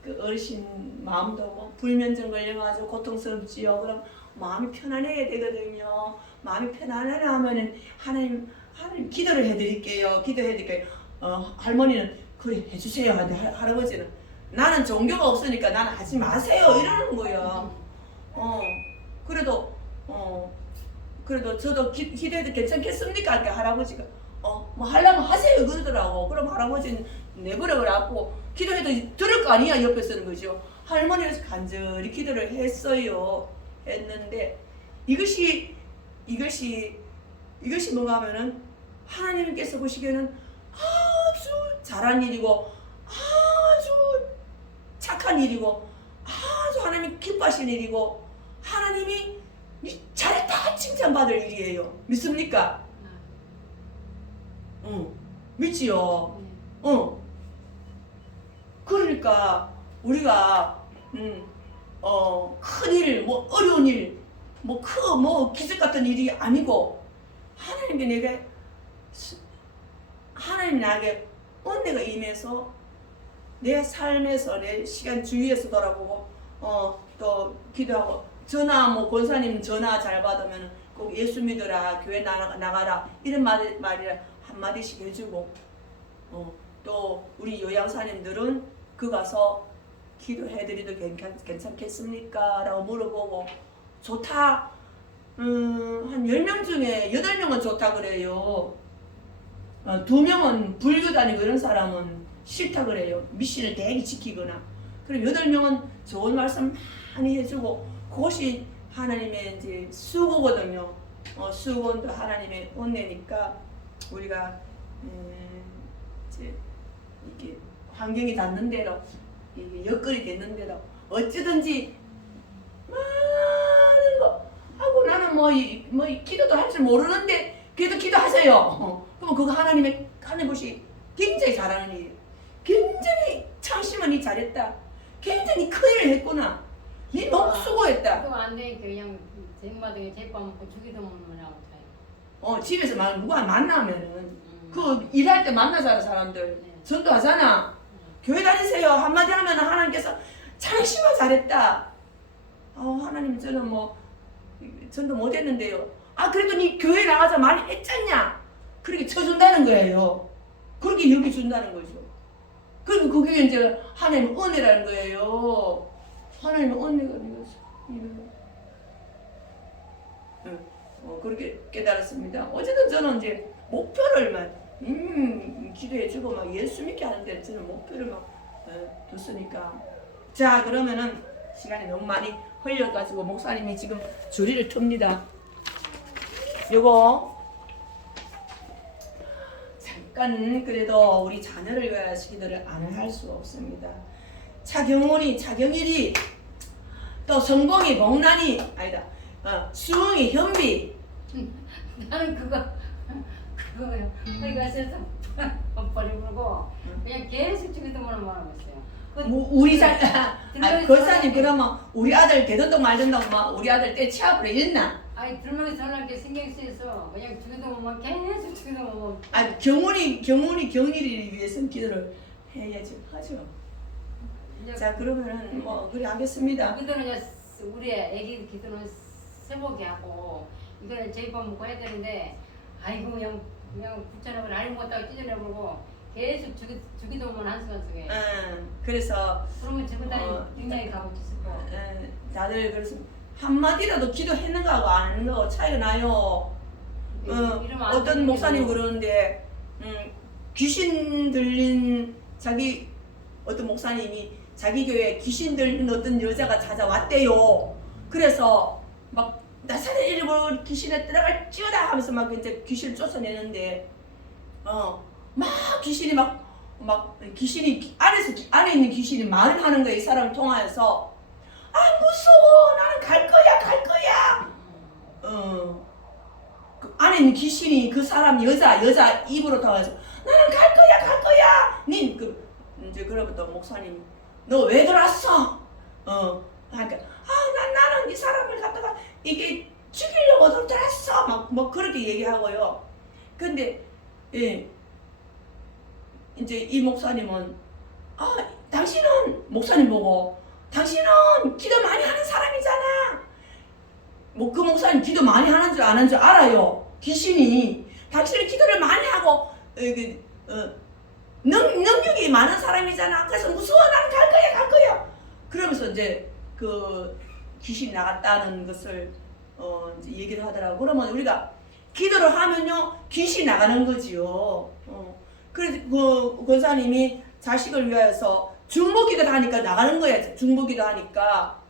그 어르신 마음도 뭐 불면증 걸려가지고 고통스럽지요. 그럼 마음이 편안해야 되거든요. 마음이 편안하면은 하나님 기도를 해드릴게요. 할머니는 그래 해주세요. 하는데 할아버지는 나는 종교가 없으니까 나는 하지 마세요 이러는 거야. 그래도 저도 기도해도 괜찮겠습니까? 이렇게 할아버지가 뭐 하려면 하세요 그러더라고. 그럼 할아버지는 내버려 그래갖고 기도해도 들을 거 아니야 옆에 서는 거죠. 할머니가 간절히 기도를 했는데 이것이 뭔가 하면은 하나님께서 보시기에는 아주 잘한 일이고 아주 착한 일이고 아주 하나님이 기뻐하시는 일이고 하나님이 잘했다 칭찬받을 일이에요. 믿습니까? 믿지요. 그러니까 우리가 큰일, 뭐 어려운 일, 뭐 기적 같은 일이 아니고 하나님 나에게 은혜가 임해서 내 삶에서 내 시간 주위에서 돌아보고 또 기도하고 전화 뭐 권사님 전화 잘 받으면 꼭 예수 믿어라 교회 나가라 이런 말이라 한마디씩 해주고 또 우리 요양사님들은 그 가서 기도해드려도 괜찮겠습니까? 라고 물어보고 좋다. 한 10명 중에 8명은 좋다 그래요. 2명은 불교 다니고 이런 사람은 싫다 그래요. 미신을 대리 지키거나. 그리고 8명은 좋은 말씀 많이 해주고 그것이 하나님의 이제 수고거든요. 수고도 하나님의 은혜니까 우리가 이제 이게 환경이 닿는 대로 이게 여건이 됐는 대로 어찌든지 많은 거 하고 나는 뭐 기도도 할 줄 모르는데 그래도 기도하세요. 그러면 그거 하나님 것이 굉장히 잘하는 일이에요. 굉장히 창심은 잘했다. 굉장히 큰 일을 했구나. 니 너무 수고했다. 그거 안 되니까 그냥 쟁마등에 제밥 먹고 주기도 먹는 하고 집에서 누가 만나면은 그 일할 때 만나잖아 사람들. 네. 전도하잖아. 교회 다니세요. 한마디 하면 하나님께서 창심은 잘했다. 하나님 저는 뭐 전도 못했는데요. 그래도 니 교회 나가서 많이 했잖냐. 그렇게 쳐준다는 거예요. 그렇게 여기준다는 거죠. 그리고 그게 이제 하나님의 은혜라는 거예요. 하나님의 은혜가 그렇게 깨달았습니다. 어쨌든 저는 이제 목표를 기도해주고 막 예수 믿게 하는데 저는 목표를 막 뒀으니까. 자, 그러면은 시간이 너무 많이 흘려가지고 목사님이 지금 줄이를 틉니다. 요거 잠깐 그래도 우리 자녀를 위하여 기도를 안 할 수 없습니다. 차경일이 또 성봉이 복란이 아니다. 수흥이 현비. 나는 그거요. 거기 가서 버리 불고 그냥 계속 주기도만 하고 있어요. 우리 권사님 그러면 우리 아들 되든다고 말든다고 막 우리 아들 때 취업으로 읽나? 들면서 전화게 신경 쓰여서 그냥 주기도만 계속 주기도만. 경일이를 위해서 기도를 해야지 하죠. 자, 그러면은 뭐 그래 하겠습니다. 기도는 이제 우리 애기 기도는 세보게 하고 이거는 저희밥 먹고 해야 되는데 아이고 그냥 붙여놓고 알 못하고 찢어내버리고 계속 주기도만 한순간 속에. 그래서 그러면 저보다 굉장히 가고 싶을 거. 다들 그래서 한마디라도 기도했는 거하고 안 했는 거하고 차이가 나요. 어떤 목사님 그러는데 귀신 들린 어떤 목사님이 자기 교회에 귀신 들린 어떤 여자가 찾아왔대요. 그래서 막 나사렛 이름으로 귀신에 들어갈지어다 하면서 막 이제 귀신을 쫓아내는데 막 귀신이 귀신이 안에 있는 귀신이 말을 하는 거예요. 이 사람을 통하여서 무서워 나는 갈 거야. 그 안에 있는 귀신이 그 사람 여자 입으로 통해서 나는 갈 거야. 이제 그러면 또 목사님 너 왜 들어왔어? 그러니까 나는 이 사람을 갖다가 이게 죽이려고 들어왔어. 막 그렇게 얘기하고요. 근데 이제 이 목사님은 당신은 목사님 보고 당신은 기도 많이 하는 사람이잖아. 그 목사님 기도 많이 하는 줄 아는 줄 알아요. 귀신이 당신은 기도를 많이 하고 능력이 많은 사람이잖아. 그래서 무서워 나는 갈 거야. 그러면서 이제 그 귀신 나갔다는 것을 이제 얘기를 하더라고. 그러면 우리가 기도를 하면요 귀신 나가는 거지요. 그래서 그 권사님이 자식을 위하여서 중보기도를 하니까 나가는 거야. 중보기도 하니까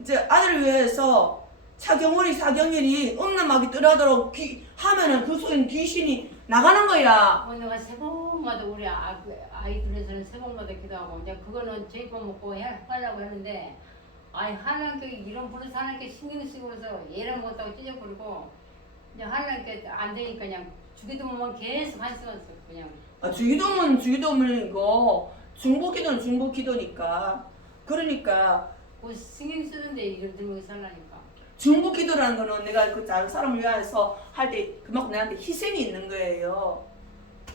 이제 아들을 위해서 사경일이 음란마귀 떠나도록 하면은 그 속에 귀신이 나가는 거야. 내가 세 번마다 우리 아이들에서는 세 번마다 기도하고 이제 그거는 저희밥 먹고 하려고 했는데 하나님께 이런 버릇 하나님께 신경 쓰고서 얘를 못하고 찢어버리고 이제 하나님께 안 되니까 그냥 주기도만 계속 한시간 그냥. 주기도문이고 중보기도는 중보기도니까. 그러니까 그 신경 쓰는데 이걸 들고 살라니까. 중보기도라는 거는 내가 그 다른 사람을 위해서 할 때 그만큼 내한테 희생이 있는 거예요.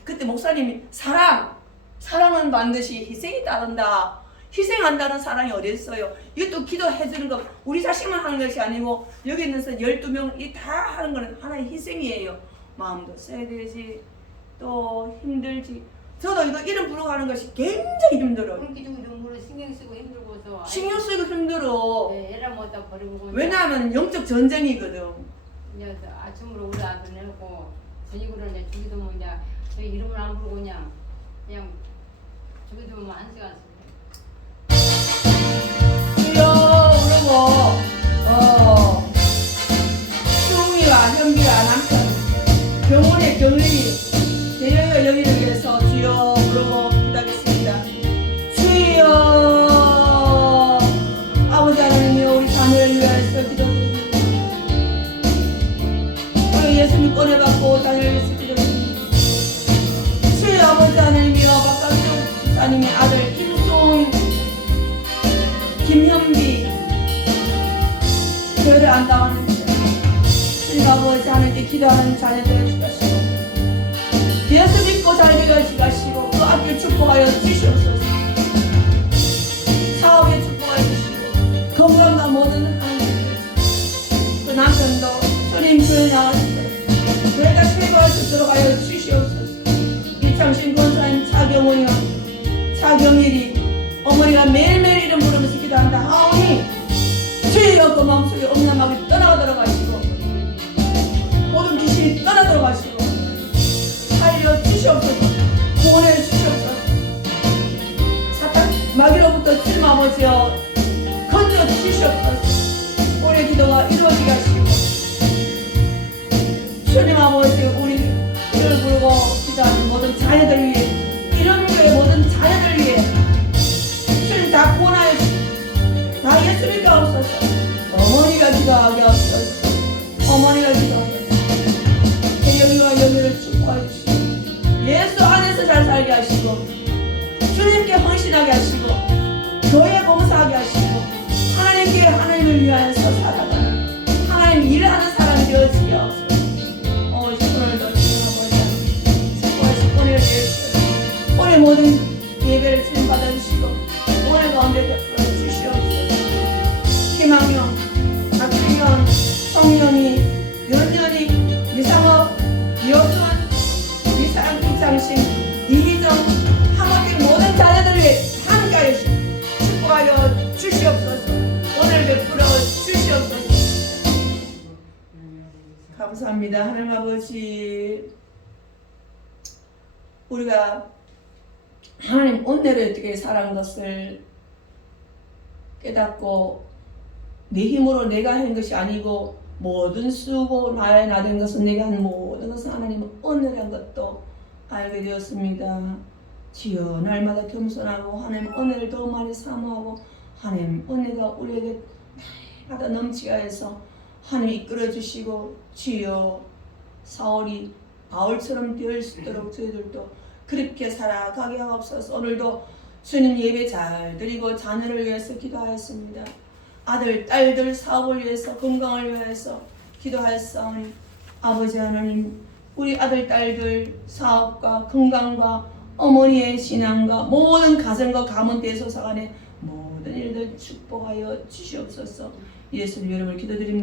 그때 목사님이 사랑은 반드시 희생이 따른다. 희생한다는 사랑이 어디 있어요? 이것도 기도해주는 거 우리 자식만 하는 것이 아니고 여기 있는 12명 이 다 하는 거는 하나의 희생이에요. 마음도 써야 되지 또 힘들지. 저도 이거 이름 부르고 하는 것이 굉장히 힘들어요. 그렇게 좀 신경 쓰고 힘들고서 신경 쓰기 힘들어. 애를 못다 버리고 그냥 왜냐하면 영적 전쟁이거든. 이제 아침으로 우리 아들 내고 저녁으로 이제 주기도문 이제 저희 이름을 안 부르고 그냥 주기도문 1시간 주여 그러고 수미와 현비와 남편 병원의 경리 대여여 여기를 위해서 주여 그러고 기도하겠습니다. 주여 아버지 하나님이여 우리 자녀를 위해서 기도드립니다. 우리 예수님 꺼내받고 자녀를 위해서 기도드립니다. 주여 아버지 하나님이여 박강정 집사님의 아들 김송 김현비 교회를 안 나왔는데 주님 아버지 하나님께 기도하는 자녀 되어주시고 예수 믿고 잘 되어주시고 그 앞에 축복하여 주시옵소서. 사업에 축복하여 주시고 건강과 모든 하나님 그 남편도 주님 교회 나왔을 때 교회가 최고할 수 있도록 하여 주시옵소서. 이창신 권사님 차경원이와 차경일이 어머니가 매일매일 이름 부르면서 기도한다 하오니 주여 그 마음속에 엄남하게 떠나가도록 하시고 모든 귀신이 떠나도록 하시고 살려 주시옵소서. 구원해 주시옵소서. 사탄 마귀로부터 주님 아버지여 건져 주시옵소서. 우리의 기도가 이루어지게 하시고 주님 아버지 우리 이를 부르고 기도하는 모든 자녀들 위해 이런 교회 모든 자녀들 위해 주님 다 구원하여 주시고 다 예수 믿게 하옵소서. 어머니가 기도하게 하옵소서. 어머니가 기도하게 하옵소서. 대영이와 영희를 축복하여 주시고 예수 안에서 잘 살게 하시고 주님께 헌신하게 하시고 교회 봉사하게 하시고 하나님께 하나님을 위하여서 살아가는 하나님 일하는 사람이 되어지게 하옵소서. 오늘도 주님 아버지 축복하시고 오늘 위해서 오늘 모든 예배를 주님 받아주시고 오늘 가운데 베풀어 주시옵소서. 김학영, 박준현, 성현이, 연년이, 이상업, 이호순, 이창신, 이희정, 하모팀 모든 자녀들 위해 함께하여 축복하여 주시옵소서. 오늘 베풀어 주시옵소서. 감사합니다. 하나님 아버지 우리가 하나님 은혜를 어떻게 살아가는 것을 깨닫고 내 힘으로 내가 한 것이 아니고 모든 수고 나의 나된 것은 내가 한 모든 것은 하나님은 은혜란 것도 알게 되었습니다. 주여 날마다 겸손하고 하나님 은혜를 더 많이 사모하고 하나님 은혜가 우리에게 날마다 넘치게 해서 하나님 이끌어 주시고 주여 사울이 바울처럼 되을 수 있도록 저희들도 그렇게 살아가게 하옵소서. 오늘도 주님 예배 잘 드리고 자녀를 위해서 기도하였습니다. 아들, 딸들 사업을 위해서 건강을 위해서 기도하였사오니 아버지 하나님 우리 아들, 딸들 사업과 건강과 어머니의 신앙과 모든 가정과 가문 대소사간의 모든 일들 축복하여 주시옵소서. 예수님 이름을 기도드립니다.